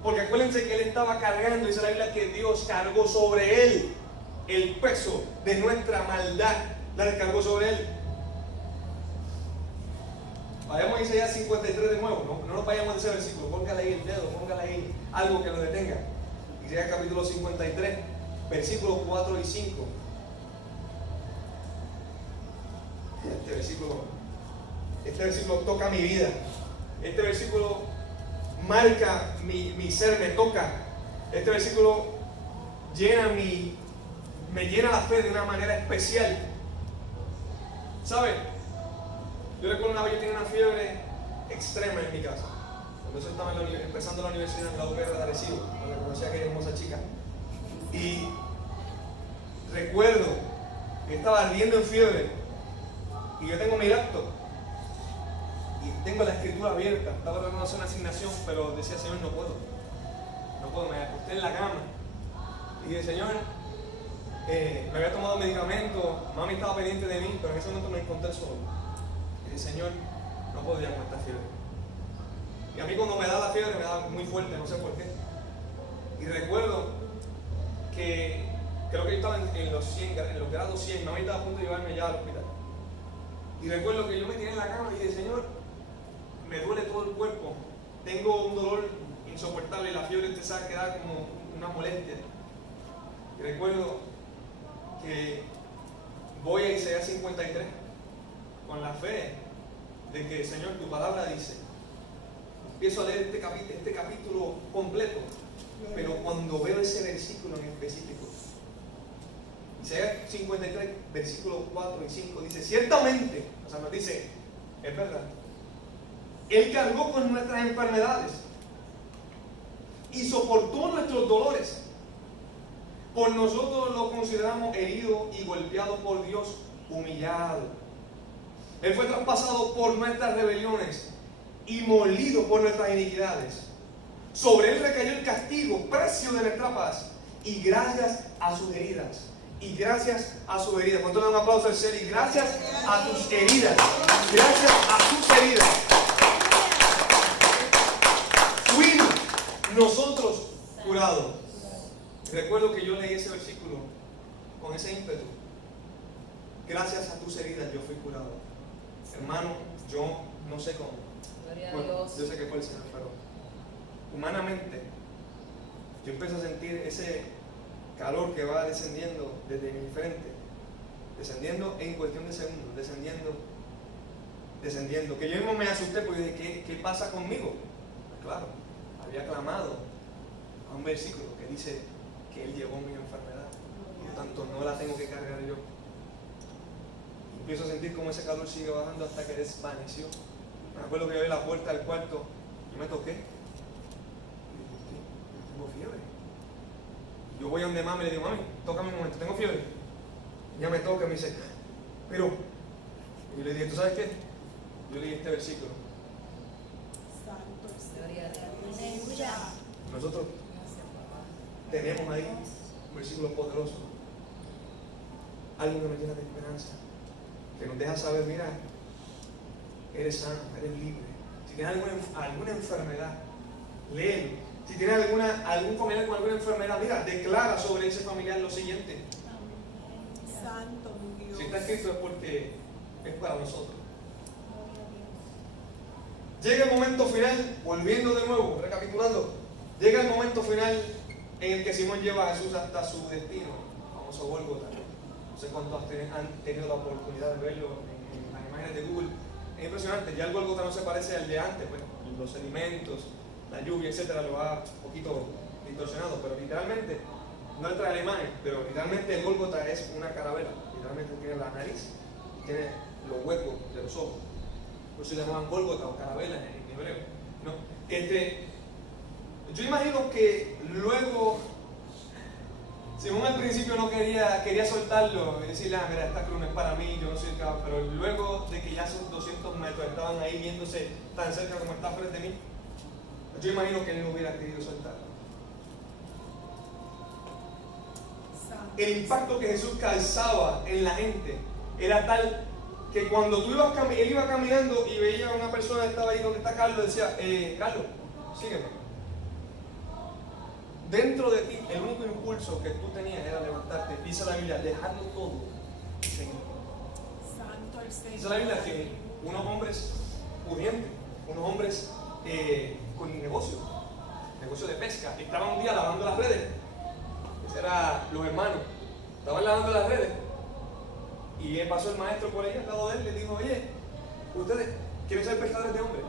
Porque acuérdense que él estaba cargando, dice la Biblia que Dios cargó sobre él el peso de nuestra maldad, la descargó sobre él. Vayamos a Isaías 53 de nuevo, no nos vayamos de ese versículo, póngale ahí el dedo, póngale ahí algo que nos detenga. Isaías capítulo 53, versículos 4 y 5. Este versículo toca mi vida. Este versículo marca mi ser, me toca. Este versículo me llena la fe de una manera especial. ¿Sabe? Yo recuerdo una vez yo tenía una fiebre extrema en mi casa. Cuando yo estaba empezando la universidad en la UPR de Arecibo, donde conocí a aquella hermosa chica. Y recuerdo que estaba ardiendo en fiebre. Y yo tengo mi laptop. Y tengo la escritura abierta. Estaba tratando de hacer una asignación, pero decía, Señor, no puedo. No puedo, me acosté en la cama. Y dije, Señor, me había tomado medicamento, mami estaba pendiente de mí, pero en ese momento me encontré solo. Y dije, Señor, no puedo ya con esta fiebre. Y a mí cuando me da la fiebre me da muy fuerte, no sé por qué. Y recuerdo que creo que yo estaba en los 100, en los grados 100, mami estaba a punto de llevarme ya al hospital. Y recuerdo que yo me tiré en la cama y dije, Señor, me duele todo el cuerpo, tengo un dolor insoportable y la fiebre te sabe que da como una molestia. Y recuerdo que voy a Isaías 53 con la fe de que, Señor, tu palabra dice. Empiezo a leer este capítulo completo, pero cuando veo ese versículo en específico, Isaías 53, versículos 4 y 5, dice, ciertamente, o sea, nos dice, es verdad, Él cargó con nuestras enfermedades y soportó nuestros dolores. Por nosotros lo consideramos herido y golpeado por Dios, humillado. Él fue traspasado por nuestras rebeliones y molido por nuestras iniquidades. Sobre Él recayó el castigo, precio de nuestra paz, y gracias a sus heridas. Y gracias a sus heridas. ¿Cuánto le dan un aplauso al Señor? Y gracias a tus heridas. Gracias a sus heridas. Fuimos nosotros curados. Recuerdo que yo leí ese versículo con ese ímpetu. Gracias a tus heridas yo fui curado. Hermano, yo no sé cómo. Bueno, yo sé que fue el Señor, pero humanamente yo empiezo a sentir ese calor que va descendiendo desde mi frente, descendiendo en cuestión de segundos, descendiendo, que yo mismo me asusté porque dije, ¿qué pasa conmigo? Claro, había clamado a un versículo que dice que Él llevó mi enfermedad, por tanto no la tengo que cargar yo. Y empiezo a sentir como ese calor sigue bajando hasta que desvaneció. Me acuerdo que yo abrí la puerta del cuarto, yo me toqué y dije, tengo fiebre. Yo voy a donde mami y le digo, mami, tócame un momento, tengo fiebre. Y ella me toca y me dice, pero, y le dije, ¿tú sabes qué? Yo leí este versículo. Nosotros tenemos ahí un versículo poderoso, algo que nos llena de esperanza, que nos deja saber, mira, eres sano, eres libre. Si tienes alguna enfermedad, léelo. Si tienes algún familiar con alguna enfermedad, mira, declara sobre ese familiar lo siguiente. Santo Dios. Si está escrito es porque es para nosotros. Llega el momento final, volviendo de nuevo, recapitulando, llega el momento final en el que Simón lleva a Jesús hasta su destino, famoso Gólgota. No sé cuántos han tenido la oportunidad de verlo en las imágenes de Google. Es impresionante, ya el Gólgota no se parece al de antes, pues, los sedimentos, la lluvia, etcétera, lo ha un poquito distorsionado, pero literalmente, no entra en imagen, pero literalmente el Gólgota es una carabela, literalmente tiene la nariz y tiene los huecos de los ojos, por eso se llamaban Gólgota o carabela en hebreo, ¿no? Yo imagino que luego, Simón al principio no quería soltarlo y decirle, mira, esta cruz no es para mí, yo no soy el caballo, pero luego de que ya esos 200 metros estaban ahí viéndose tan cerca como está frente a mí, yo imagino que él no hubiera querido soltarlo. El impacto que Jesús causaba en la gente era tal que cuando él iba caminando y veía a una persona que estaba ahí donde está Carlos, decía, Carlos, sígueme. Dentro de ti, el único impulso que tú tenías era levantarte, dice la Biblia, dejarlo todo y seguir. Santo el Señor. Dice la Biblia que unos hombres pudientes, unos hombres con negocio de pesca, estaban un día lavando las redes. Esos eran los hermanos, estaban lavando las redes y pasó el maestro por ahí al lado de él y le dijo, oye, ¿ustedes quieren ser pescadores de hombres?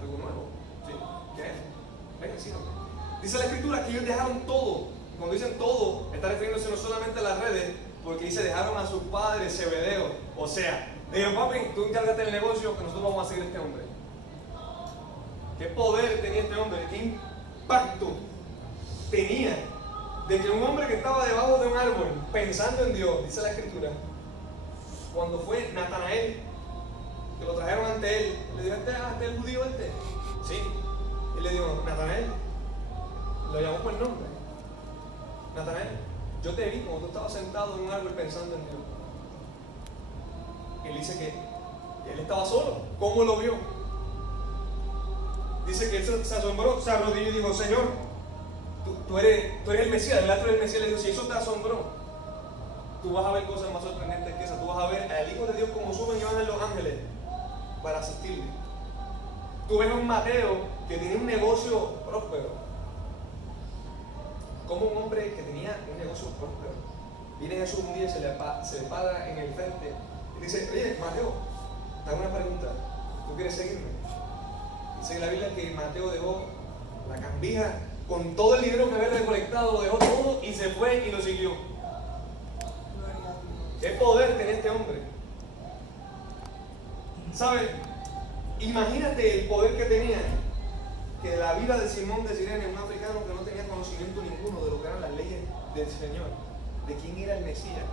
¿Algo nuevo? Sí. ¿Qué es? Venga, síganme. Dice la escritura que ellos dejaron todo. Cuando dicen todo, está refiriéndose no solamente a las redes, porque dice dejaron a sus padres Zebedeo. O sea, le dijeron, papi, tú encárgate del negocio que nosotros vamos a seguir a este hombre. ¿Qué poder tenía este hombre? ¿Qué impacto tenía de que un hombre que estaba debajo de un árbol pensando en Dios, dice la escritura, cuando fue Natanael, que lo trajeron ante él, le dijo, ¿este es el judío este? Sí. Y le dijo, Natanael, lo llamó por el nombre. Natanael, yo te vi cuando tú estabas sentado en un árbol pensando en Dios. Él dice que él estaba solo. ¿Cómo lo vio? Dice que él se asombró, se arrodilló y dijo, Señor, tú eres el Mesías. El otro del Mesías le dijo, si eso te asombró, tú vas a ver cosas más sorprendentes que esas. Tú vas a ver al Hijo de Dios como suben y bajan los ángeles para asistirle. Tú ves a un Mateo que tenía un negocio próspero. Como un hombre que tenía un negocio próspero. Viene Jesús un día y se le para en el frente y dice, oye, Mateo, te hago una pregunta. ¿Tú quieres seguirme? Dice en la Biblia que Mateo dejó la cambija con todo el dinero que había recolectado, lo dejó todo y se fue y lo siguió. ¿Qué poder tenía este hombre? ¿Sabes? Imagínate el poder que tenía, que la vida de Simón de Sirene, un africano que no tenía conocimiento ninguno de lo que eran las leyes del Señor, de quién era el Mesías,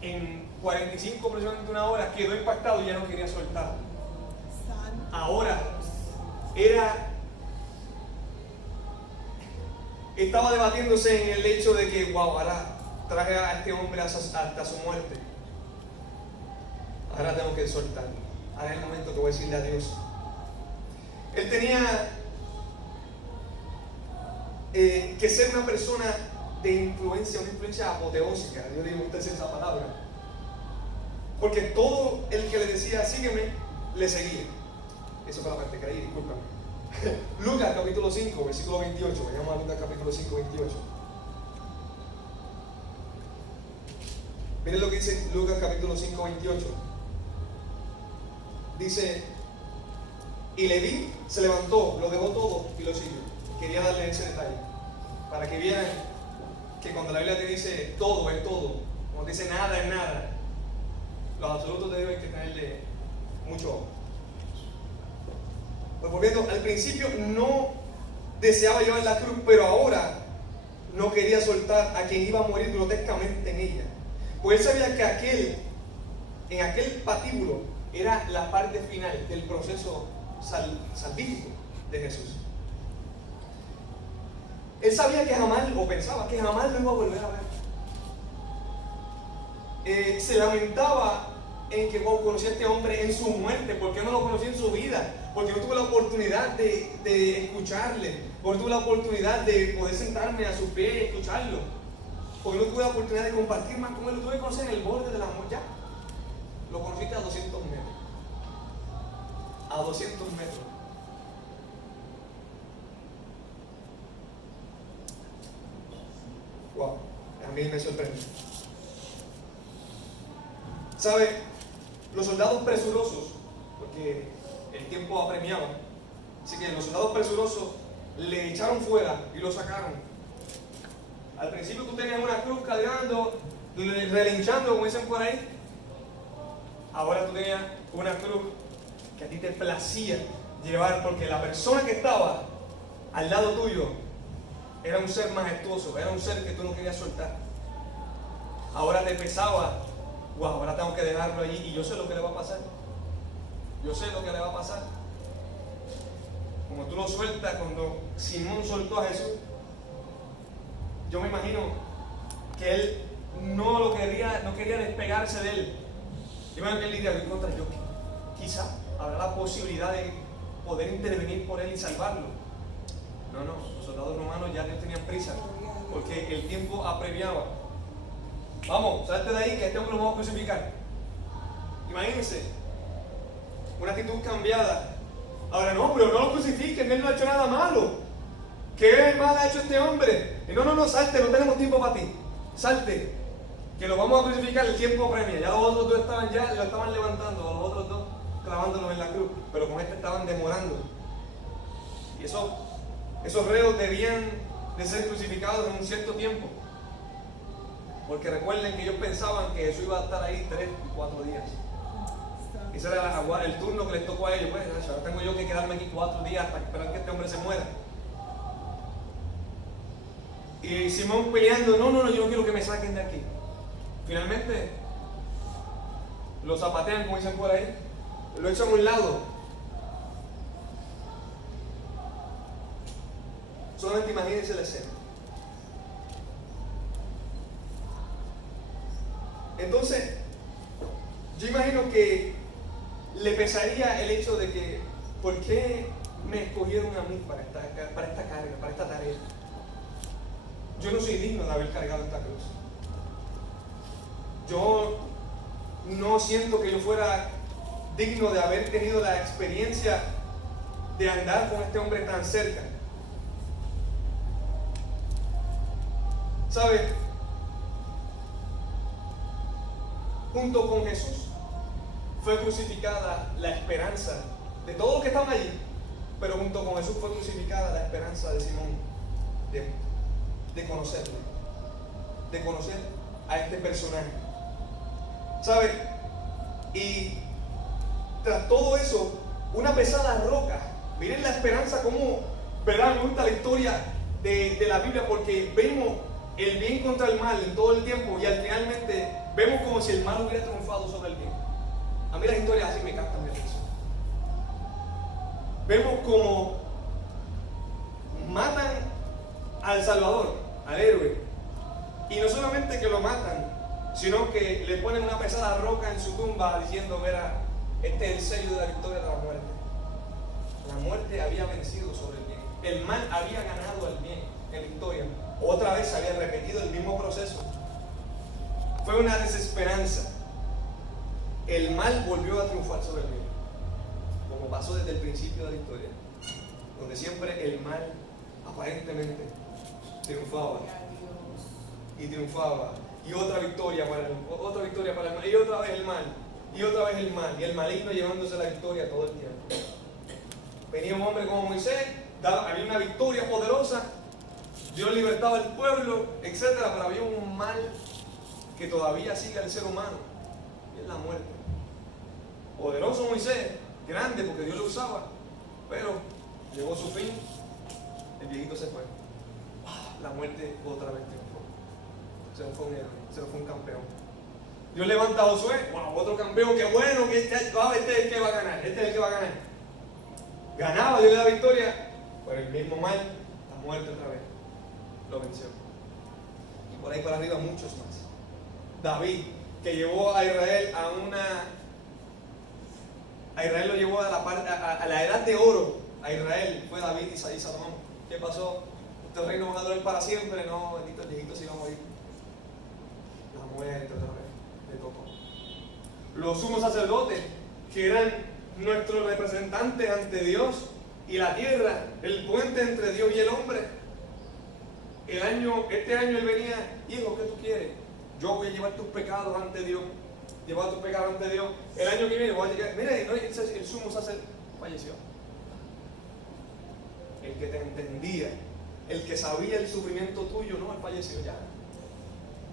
en 45 aproximadamente una hora quedó impactado y ya no quería soltar. Ahora estaba debatiéndose en el hecho de que, wow, ahora traje a este hombre hasta su muerte. Ahora tengo que soltarlo. Ahora es el momento que voy a decirle adiós. Él tenía que ser una persona de influencia, una influencia apoteósica. Yo le gusta decir esa palabra. Porque todo el que le decía, sígueme, le seguía. Eso fue la parte que leí, discúlpame. Lucas capítulo 5, versículo 28. Vayamos a Lucas capítulo 5, 28. Miren lo que dice Lucas capítulo 5, 28. Dice, y Leví se levantó, lo dejó todo y lo siguió. Quería darle ese detalle, para que vieran que cuando la Biblia te dice todo es todo, cuando te dice nada es nada, los absolutos deben que tenerle mucho ojo. Pues volviendo, al principio no deseaba llevar la cruz, pero ahora no quería soltar a quien iba a morir grotescamente en ella. Pues él sabía que en aquel patíbulo era la parte final del proceso salvífico de Jesús. Él sabía que jamás, o pensaba que jamás lo iba a volver a ver. Se lamentaba en que conocía a este hombre en su muerte, porque no lo conocía en su vida, porque no tuve la oportunidad de escucharle, porque no tuve la oportunidad de poder sentarme a sus pies y escucharlo, porque no tuve la oportunidad de compartir más con él. Lo tuve que conocer en el borde del amor. Ya lo conociste a 200 metros. A 200 metros. Wow, a mí me sorprende. ¿Sabe? Los soldados presurosos, porque el tiempo apremiaba, así que los soldados presurosos le echaron fuera y lo sacaron. Al principio tú tenías una cruz cargando, relinchando, como dicen por ahí. Ahora tú tenías una cruz que a ti te placía llevar, porque la persona que estaba al lado tuyo era un ser majestuoso, era un ser que tú no querías soltar. Ahora te pesaba, wow, ahora tengo que dejarlo allí y yo sé lo que le va a pasar. Yo sé lo que le va a pasar. Como tú lo sueltas, cuando Simón soltó a Jesús, yo me imagino que él no quería despegarse de él. Yo me imagino que él diría, contra yo, quizá habrá la posibilidad de poder intervenir por él y salvarlo. No, los soldados romanos ya no tenían prisa, porque el tiempo apremiaba. Vamos, salte de ahí que a este hombre lo vamos a crucificar. Imagínense, una actitud cambiada. Ahora no, pero no lo crucifiquen, él no ha hecho nada malo. ¿Qué mal ha hecho este hombre? Y no, salte, no tenemos tiempo para ti. Salte, que lo vamos a crucificar, el tiempo apremia. Ya los otros dos lo estaban levantando, los otros dos clavándolos en la cruz, pero con este estaban demorando. Y eso Esos reos debían de ser crucificados en un cierto tiempo. Porque recuerden que ellos pensaban que Jesús iba a estar ahí 3 y 4 días. Ese era el turno que les tocó a ellos. Pues ahora tengo yo que quedarme aquí 4 días hasta esperar que este hombre se muera. Y Simón peleando, no, yo no quiero que me saquen de aquí. Finalmente lo zapatean, como dicen por ahí, lo echan a un lado. Solamente imagínense la escena. Entonces, yo imagino que le pesaría el hecho de que, ¿por qué me escogieron a mí para esta carga, para esta tarea? Yo no soy digno de haber cargado esta cruz. Yo no siento que yo fuera digno de haber tenido la experiencia de andar con este hombre tan cerca. ¿Sabe? Junto con Jesús fue crucificada la esperanza de todos los que estaban allí, pero junto con Jesús fue crucificada la esperanza de Simón de conocerle, de conocer a este personaje. ¿Sabe? Y tras todo eso, una pesada roca. Miren la esperanza, como, ¿verdad? Me gusta la historia de la Biblia, porque vemos el bien contra el mal en todo el tiempo, y al finalmente vemos como si el mal hubiera triunfado sobre el bien. A mí las historias así me captan de eso. Vemos como matan al Salvador, al héroe, y no solamente que lo matan, sino que le ponen una pesada roca en su tumba diciendo, mira, este es el sello de la victoria de la muerte. La muerte había vencido sobre el bien. El mal había ganado al bien en la historia. Otra vez había repetido el mismo proceso. Fue una desesperanza. El mal volvió a triunfar sobre el bien, como pasó desde el principio de la historia, donde siempre el mal aparentemente triunfaba y triunfaba, y otra victoria para el mal, y otra vez el mal, y otra vez el mal, y el maligno llevándose la victoria todo el tiempo. Venía un hombre como Moisés, había una victoria poderosa, Dios libertaba al pueblo, etcétera, pero había un mal que todavía sigue al ser humano, y es la muerte. Poderoso Moisés, grande porque Dios lo usaba, pero llegó su fin, el viejito se fue. La muerte otra vez triunfó. Se nos fue un héroe, se nos fue un campeón. Dios levanta a Josué, wow, otro campeón, qué bueno, que este es el que va a ganar, este es el que va a ganar. Ganaba, Dios le da victoria, pero el mismo mal, la muerte otra vez, lo venció. Y por ahí para arriba muchos más. David, que llevó a Israel a Israel lo llevó a la edad de oro. A Israel fue David y Salomón. ¿Qué pasó? Estos reinos van a durar para siempre. No, bendito, el viejito se iba a morir. La muerte otra vez le tocó. Los sumos sacerdotes, que eran nuestros representantes ante Dios y la tierra, el puente entre Dios y el hombre. Este año él venía, hijo, ¿qué tú quieres? Yo voy a llevar tus pecados ante Dios. Llevar tus pecados ante Dios. El año que viene voy a llegar. Mira, el sumo sacerdote falleció. El que te entendía, el que sabía el sufrimiento tuyo, no, él falleció ya.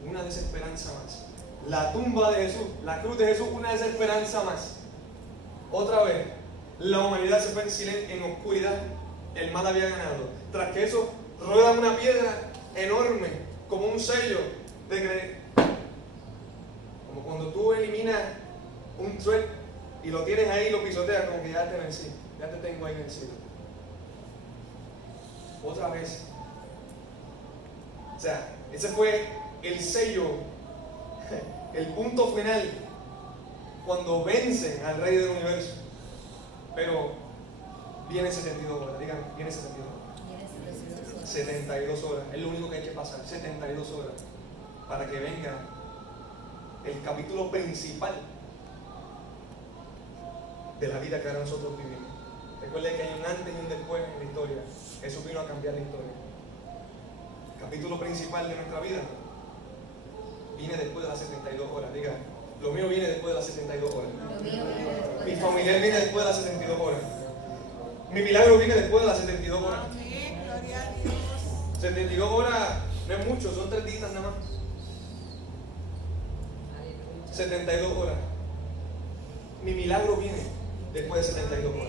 Una desesperanza más. La tumba de Jesús, la cruz de Jesús, una desesperanza más. Otra vez, la humanidad se fue en silencio, en oscuridad. El mal había ganado. Tras que eso, rueda una piedra enorme, como un sello de que, como cuando tú eliminas un thread y lo tienes ahí y lo pisoteas, como que ya te vencí, ya te tengo ahí vencido. Otra vez. O sea, ese fue el sello, el punto final, cuando vencen al Rey del Universo. Pero viene 72 horas, digan, viene 72 horas. 72 horas, es lo único que hay que pasar, 72 horas, para que venga el capítulo principal de la vida que ahora nosotros vivimos. Recuerden que hay un antes y un después en la historia. Eso vino a cambiar la historia. El capítulo principal de nuestra vida viene después de las 72 horas. Diga, lo mío viene después de las 72 horas. Mi familiar viene después de las 72 horas. Mi milagro viene después de las 72 horas. 72 horas no es mucho, son 3 días nada más. 72 horas. Mi milagro viene después de 72 horas.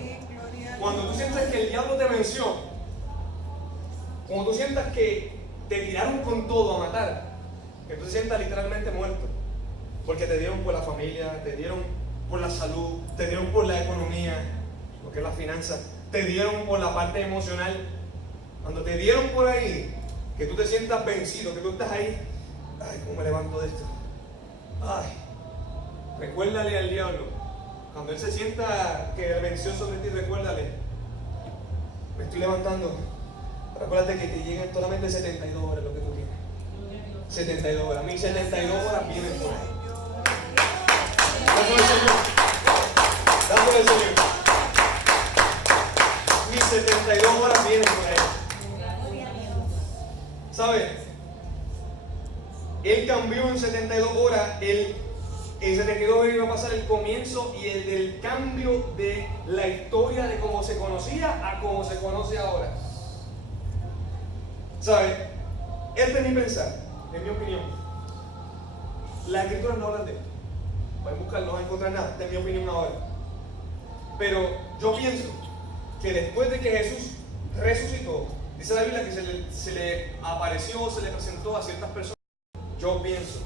Cuando tú sientas que el diablo te venció, cuando tú sientas que te tiraron con todo a matar, que tú te sientas literalmente muerto, porque te dieron por la familia, te dieron por la salud, te dieron por la economía, lo que es la finanza, te dieron por la parte emocional. Cuando te dieron por ahí, que tú te sientas vencido, que tú estás ahí, ay, ¿cómo me levanto de esto? Ay, recuérdale al diablo, cuando él se sienta que venció sobre ti, recuérdale, me estoy levantando. Recuérdate que te llegan solamente 72 horas lo que tú tienes. 72 horas. Mis 72 horas vienen por ahí. Dándole al Señor. Dándole al Señor. Mis 72 horas vienen por ahí. ¿Sabes? Él cambió en 72 horas. En 72 horas iba a pasar el comienzo y el del cambio de la historia de cómo se conocía a cómo se conoce ahora. ¿Sabes? Este es mi pensar, en mi opinión. Las escrituras no hablan de esto. Pueden buscar, no van a encontrar nada. Esta es mi opinión ahora. Pero yo pienso que después de que Jesús resucitó, dice la Biblia que se le apareció, se le presentó a ciertas personas. Yo pienso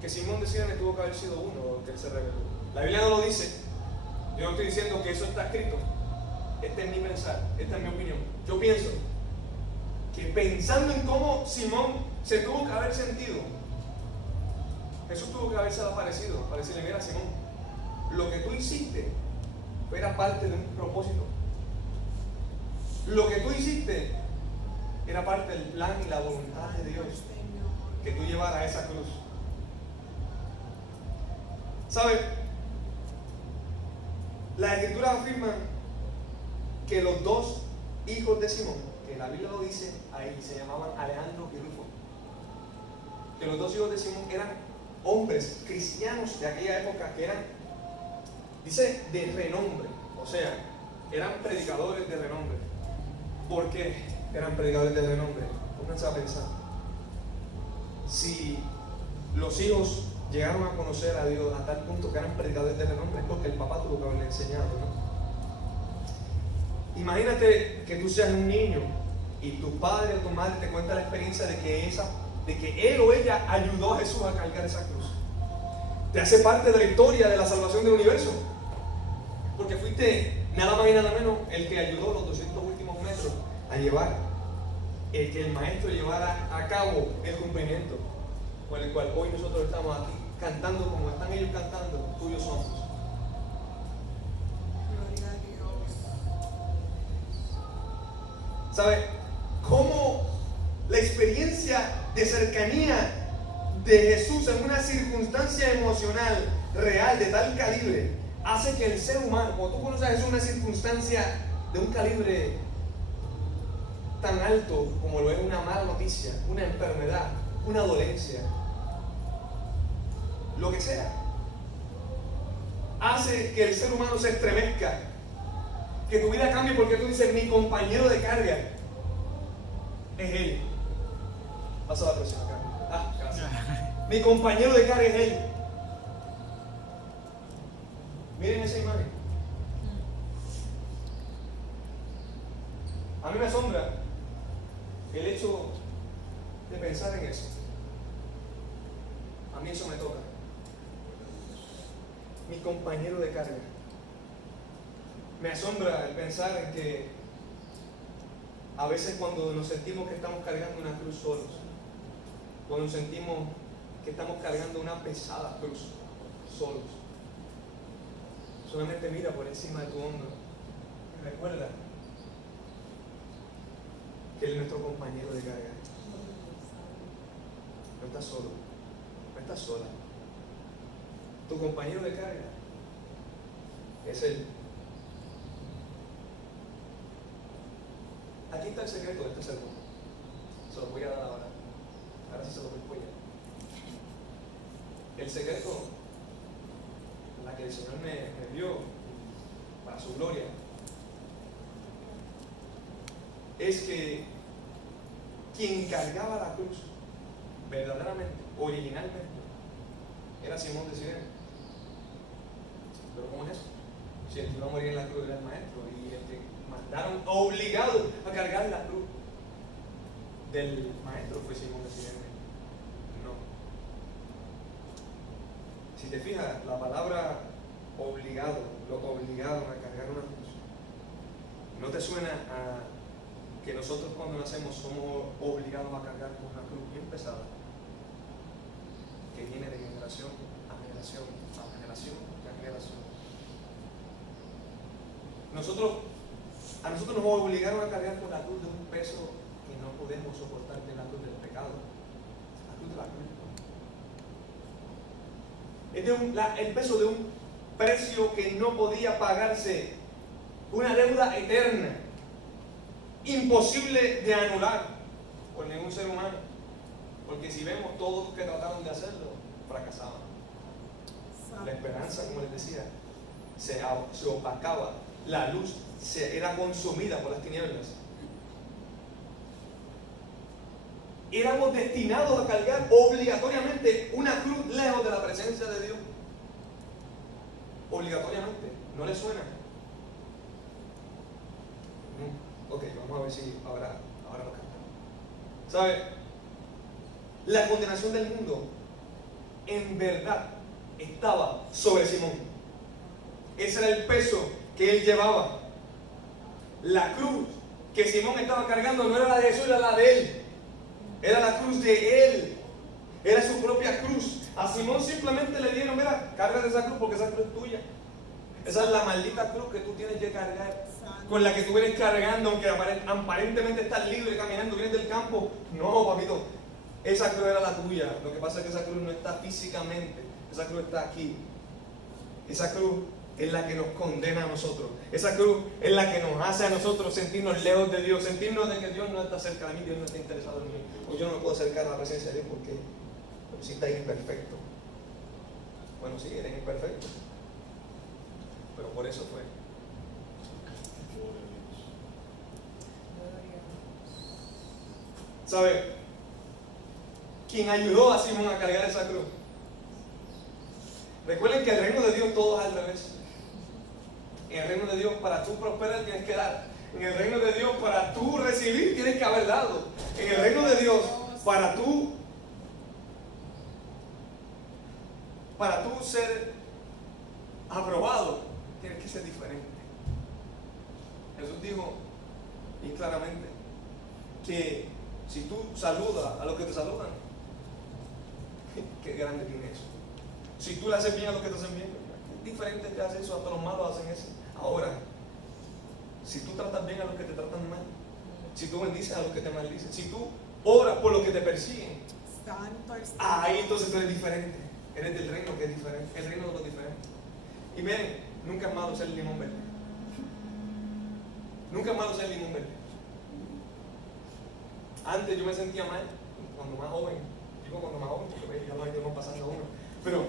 que Simón de Sirene tuvo que haber sido uno que él se reveló. La Biblia no lo dice. Yo no estoy diciendo que eso está escrito. Este es mi pensar, esta es mi opinión. Yo pienso que pensando en cómo Simón se tuvo que haber sentido, Jesús tuvo que haberse aparecido para decirle: mira, Simón, lo que tú hiciste era parte de un propósito. Lo que tú hiciste era parte del plan y la voluntad de Dios, que tú llevaras esa cruz. ¿Sabes? Las escrituras afirman que los dos hijos de Simón, que la Biblia lo dice ahí, se llamaban Alejandro y Rufo, que los dos hijos de Simón eran hombres cristianos de aquella época que eran, dice, de renombre, o sea, eran predicadores de renombre. ¿Por qué eran predicadores de renombre? Pónganse a pensar. Si los hijos llegaron a conocer a Dios a tal punto que eran predicadores de renombre, es porque el papá tuvo que haberle enseñado, ¿no? Imagínate que tú seas un niño y tu padre o tu madre te cuenta la experiencia de que él o ella ayudó a Jesús a cargar esa cruz. Te hace parte de la historia de la salvación del universo, porque fuiste nada más y nada menos el que ayudó los 200 últimos metros a llevar, el que el maestro llevara a cabo el cumplimiento con el cual hoy nosotros estamos aquí cantando como están ellos cantando, tuyos somos. Gloria a Dios. ¿Sabe? Cómo la experiencia de cercanía de Jesús en una circunstancia emocional real de tal calibre hace que el ser humano, cuando tú conoces a Jesús en una circunstancia de un calibre tan alto como lo es una mala noticia, una enfermedad, una dolencia, lo que sea, hace que el ser humano se estremezca, que tu vida cambie, porque tú dices: mi compañero de carga es Él. Pasa a la próxima, Carmen. Gracias. Mi compañero de carga es Él. Miren esa imagen. A mí me asombra el hecho de pensar en eso. A mí eso me toca. Mi compañero de carga. Me asombra el pensar en que a veces cuando nos sentimos que estamos cargando una cruz solos, cuando nos sentimos que estamos cargando una pesada cruz solos, solamente mira por encima de tu hombro y recuerda que Él es nuestro compañero de carga. No estás solo, no estás sola. Tu compañero de carga es Él. Aquí está el secreto de este sermón. Se lo voy a dar ahora. Ahora sí se lo voy a dar. El secreto, la que el Señor me dio para su gloria, es que quien cargaba la cruz, verdaderamente, originalmente, era Simón de Sirene. Pero ¿cómo es eso? Si el que iba a morir en la cruz era el maestro y el que mandaron obligado a cargar la cruz del maestro fue Simón de Sirene. No. Si te fijas, la palabra obligado, lo obligaron a cargar una cruz, ¿no te suena a que nosotros cuando nacemos somos obligados a cargar con una cruz bien pesada? Que viene de generación a generación, a generación a generación. A nosotros nos obligaron a cargar con la cruz de un peso que no podemos soportar, de la cruz del pecado, la cruz de la culpa. Es el peso de un precio que no podía pagarse, una deuda eterna, imposible de anular por ningún ser humano, porque si vemos todos los que trataron de hacerlo, fracasaban. La esperanza, como les decía, se opacaba, la luz era consumida por las tinieblas. Éramos destinados a cargar obligatoriamente una cruz lejos de la presencia de Dios. Obligatoriamente. ¿No le suena? Ok, vamos a ver si ahora lo cantamos. ¿Sabe? La condenación del mundo en verdad estaba sobre Simón. Ese era el peso que él llevaba. La cruz que Simón estaba cargando no era la de Jesús, era la de él. Era la cruz de él. Era su propia cruz. A Simón simplemente le dieron, mira, cárgate esa cruz porque esa cruz es tuya. Esa es la maldita cruz que tú tienes que cargar, con la que tú vienes cargando, aunque aparentemente estás libre caminando, vienes del campo. No, papito, esa cruz era la tuya. Lo que pasa es que esa cruz no está físicamente, esa cruz está aquí. Esa cruz es la que nos condena a nosotros. Esa cruz es la que nos hace a nosotros sentirnos lejos de Dios, sentirnos de que Dios no está cerca de mí, Dios no está interesado en mí, o yo no me puedo acercar a la presencia de Dios porque si está imperfecto. Bueno, sí, eres imperfecto, pero por eso fue. ¿Sabe? ¿Quién ayudó a Simón a cargar esa cruz? Recuerden que el reino de Dios todo es al revés. En el reino de Dios, para tú prosperar tienes que dar. En el reino de Dios, para tú recibir tienes que haber dado. En el reino de Dios, para tú ser aprobado, tienes que ser diferente. Jesús dijo, y claramente, que si tú saludas a los que te saludan, qué grande tiene eso. Si tú le haces bien a los que te hacen bien, es diferente que hace eso, hasta los malos hacen eso. Ahora, si tú tratas bien a los que te tratan mal, si tú bendices a los que te maldicen, si tú oras por los que te persiguen, ahí entonces tú eres diferente. Eres del reino que es diferente, el reino de los diferentes. Y miren, nunca es malo ser limón verde. Nunca es malo ser limón verde. Antes yo me sentía mal, cuando más joven, digo cuando más joven, porque ya no hay tiempo pasando uno, pero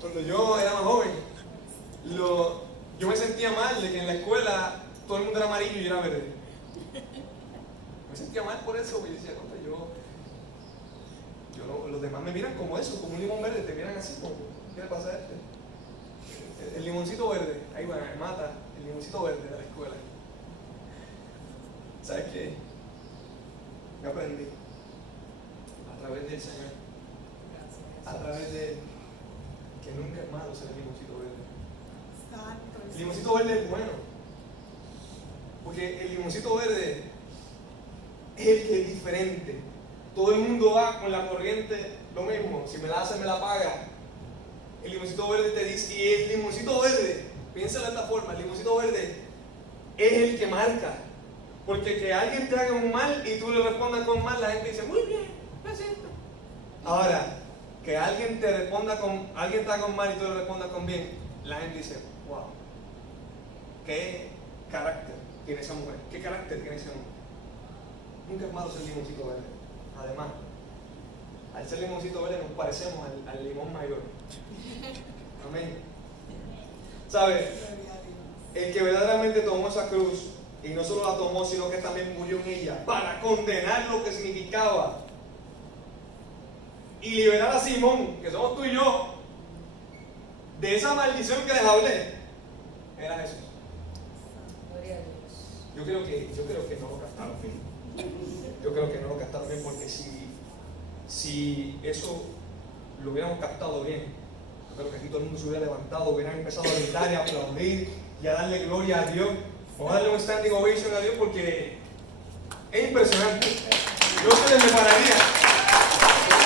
cuando yo era más joven, yo me sentía mal de que en la escuela todo el mundo era amarillo y yo era verde. Me sentía mal por eso, porque yo decía, los demás me miran como eso, como un limón verde, te miran así, como, ¿qué le pasa a este? El limoncito verde, ahí bueno, me mata, el limoncito verde de la escuela. ¿Sabes qué? Me aprendí a través del Señor, a través de que nunca es malo ser el limoncito verde. El limoncito verde es bueno, porque el limoncito verde es el que es diferente. Todo el mundo va con la corriente lo mismo, si me la hace me la paga. El limoncito verde te dice, y el limoncito verde, piénsalo de esta forma, el limoncito verde es el que marca. Porque que alguien te haga un mal y tú le respondas con mal, la gente dice, muy bien, lo siento. Ahora, que alguien te haga un mal y tú le respondas con bien, la gente dice, wow, qué carácter tiene esa mujer, qué carácter tiene ese hombre. Nunca es malo ser limoncito verde. Además, al ser limoncito verde nos parecemos al limón mayor. Amén. ¿Sabes? El que verdaderamente tomó esa cruz Y no solo la tomó, sino que también murió en ella para condenar lo que significaba y liberar a Simón, que somos tú y yo, de esa maldición que les hablé. Era Jesús. Gloria a Dios. Yo creo que no lo captaron bien. Yo creo que no lo captaron bien, porque si eso lo hubiéramos captado bien, yo creo que aquí todo el mundo se hubiera levantado, hubieran empezado a gritar y a aplaudir y a darle gloria a Dios. Vamos a darle un standing ovation a Dios, porque es impresionante. Yo se les prepararía.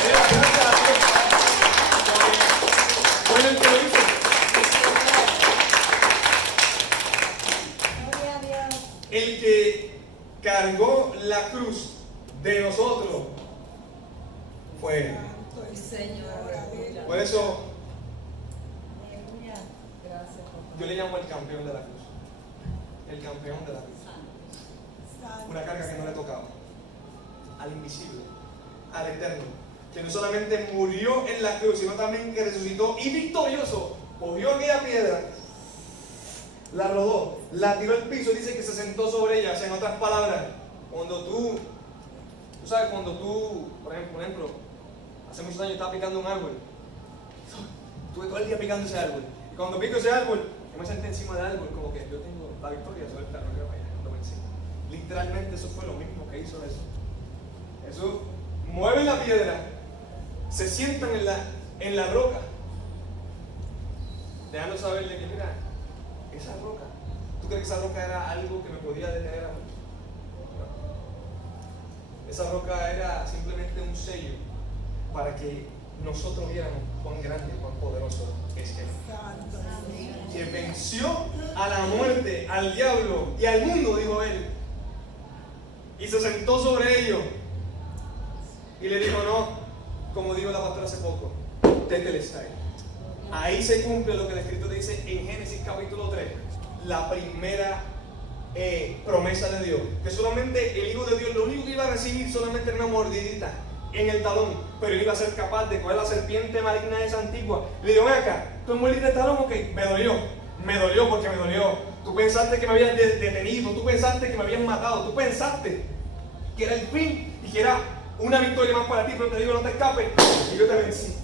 Gracias a Dios. Fue el que lo hizo. Gloria a Dios. El que cargó la cruz de nosotros fue Él. Santo el Señor. Aleluya. Por eso Aleluya. Gracias, papá. yo le llamo el campeón de la cruz. El campeón de la cruz. Santo Una carga que no le Señor. tocaba. Al invisible, al eterno, que no solamente murió en la cruz, sino también que resucitó y victorioso cogió aquella piedra, la rodó, la tiró al piso, dice que se sentó sobre ella. O sea, en otras palabras, cuando tú sabes, cuando tú, por ejemplo, hace muchos años estaba picando un árbol, estuve todo el día picando ese árbol, y cuando pico ese árbol, yo me senté encima del árbol, como que yo tengo la victoria sobre el árbol que vaya, cuando vencí. Literalmente eso fue lo mismo que hizo Jesús. Jesús mueve la piedra, se sientan en la roca, dejando saberle que, mira, esa roca, ¿tú crees que esa roca era algo que me podía detener a mí? No. Esa roca era simplemente un sello para que nosotros viéramos cuán grande, cuán poderoso es Él. Santo el Señor. Que venció a la muerte, al diablo y al mundo, dijo Él, y se sentó sobre ellos y le dijo: no, como dijo la pastora hace poco, tetelestai. Ahí se cumple lo que el Escrito dice en Génesis capítulo 3, la primera promesa de Dios, que solamente el Hijo de Dios, lo único que iba a recibir solamente era una mordidita en el talón, pero él iba a ser capaz de coger la serpiente maligna esa antigua. Le digo: ven acá, ¿tú mordiste el talón? Ok, me dolió porque me dolió. Tú pensaste que me habías detenido, tú pensaste que me habían matado, tú pensaste que era el fin y que era una victoria más para ti, pero te digo, no te escapes, y yo te vencí.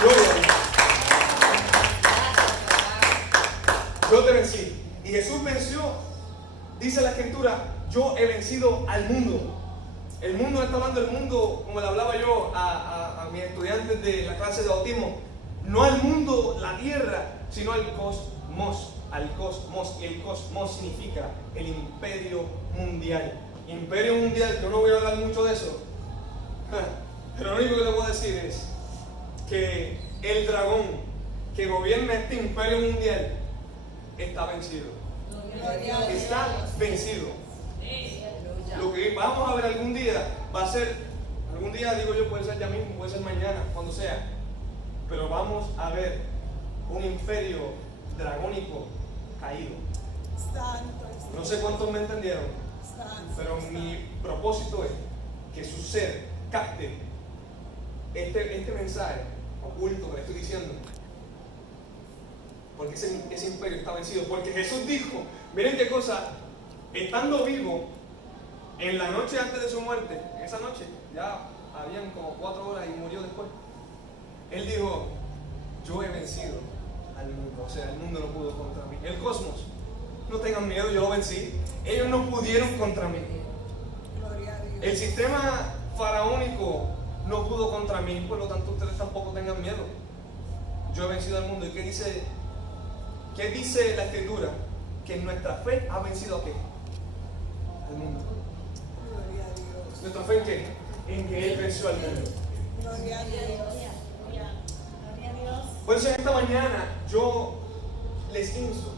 Gloria a Dios. Yo te vencí. Y Jesús venció, dice la Escritura: yo he vencido al mundo. El mundo, está hablando del mundo, como le hablaba yo a mis estudiantes de la clase de bautismo, no al mundo, la tierra, sino al cosmos. Al cosmos. Y el cosmos significa el imperio mundial. Imperio mundial, yo no voy a hablar mucho de eso, pero lo único que le voy a decir es que el dragón que gobierna este imperio mundial está vencido. Está vencido. Lo que vamos a ver algún día va a ser, algún día digo yo, puede ser ya mismo, puede ser mañana, cuando sea, pero vamos a ver un imperio dragónico caído. Santo el Señor. No sé cuántos me entendieron, Santo. pero mi propósito es que su ser capte este mensaje oculto que le estoy diciendo, porque ese imperio está vencido. Porque Jesús dijo, miren qué cosa, estando vivo en la noche antes de su muerte, en esa noche ya habían como 4 horas y murió después, Él dijo: yo he vencido al mundo. O sea, el mundo no pudo contra mí. El cosmos, no tengan miedo, yo lo vencí. Ellos no pudieron contra mí. Gloria a Dios. El sistema faraónico no pudo contra mí, por lo tanto ustedes tampoco tengan miedo. Yo he vencido al mundo. ¿Y qué dice la Escritura? Que nuestra fe ha vencido ¿a qué? Al mundo. Gloria a Dios. ¿Nuestra fe en qué? En que Él venció al mundo. Gloria a Dios. Por eso en esta mañana yo les insto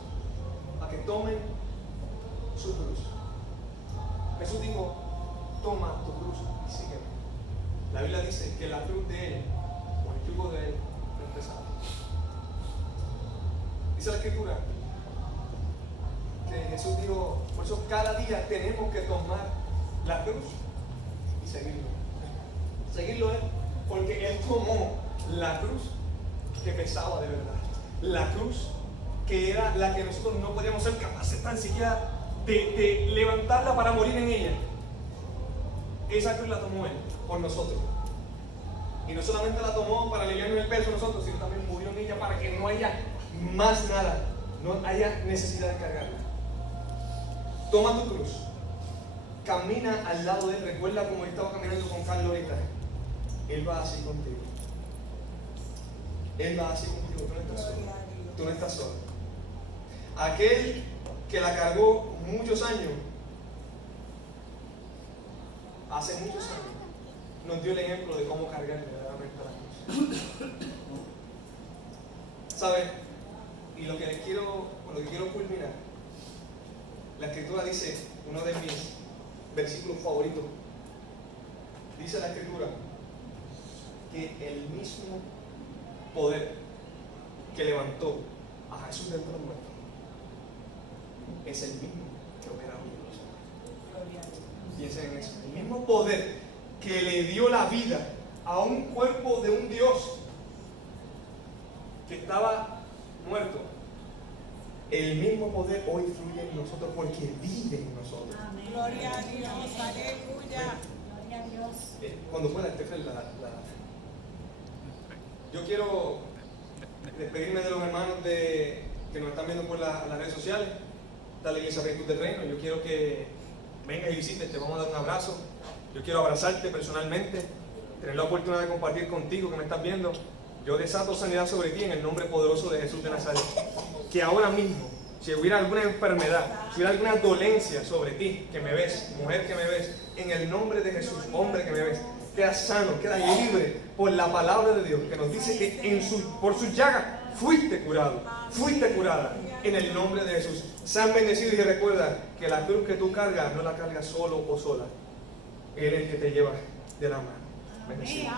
a que tomen su cruz. Jesús dijo: toma tu cruz y sígueme. La Biblia dice que la cruz de Él, o el yugo de Él, no es pesado. Dice la Escritura que Jesús dijo, por eso cada día tenemos que tomar la cruz y seguirlo. Seguirlo Él, porque Él tomó la cruz que pesaba de verdad. La cruz que era la que nosotros no podíamos ser capaces tan siquiera de levantarla para morir en ella. Esa cruz la tomó Él por nosotros. Y no solamente la tomó para aliviarnos el peso a nosotros, sino también murió en ella para que no haya más nada, no haya necesidad de cargarla. Toma tu cruz, camina al lado de Él. Recuerda como Él estaba caminando con Carlos ahorita. Él va así contigo. Él va así contigo. Tú no estás solo. Tú no estás solo. Aquel que la cargó muchos años, hace muchos años, nos dio el ejemplo de cómo cargar verdaderamente la cruz. ¿Sabes? Y lo que quiero culminar, la Escritura dice, uno de mis versículos favoritos, dice la Escritura que el mismo poder que levantó a Jesús de entre los muertos es el mismo que opera hoy en nosotros. Piensen en eso. El mismo poder que le dio la vida a un cuerpo de un Dios que estaba muerto, el mismo poder hoy fluye en nosotros porque vive en nosotros. Amén. Gloria a Dios, aleluya. Gloria a Dios. Cuando pueda, Estefan, yo quiero despedirme de los hermanos que nos están viendo por las redes sociales. Está la Iglesia Plenitud del Reino. Yo quiero que vengas y visites, te vamos a dar un abrazo. Yo quiero abrazarte personalmente, tener la oportunidad de compartir contigo que me estás viendo. Yo desato sanidad sobre ti en el nombre poderoso de Jesús de Nazaret. Que ahora mismo, si hubiera alguna enfermedad, si hubiera alguna dolencia sobre ti, que me ves, mujer que me ves, en el nombre de Jesús, hombre que me ves, queda sano, queda libre por la palabra de Dios, que nos dice que por sus llagas fuiste curado, fuiste curada, en el nombre de Jesús. Sean bendecidos y recuerda que la cruz que tú cargas no la cargas solo o sola. Él es el que te lleva de la mano. Bendecido.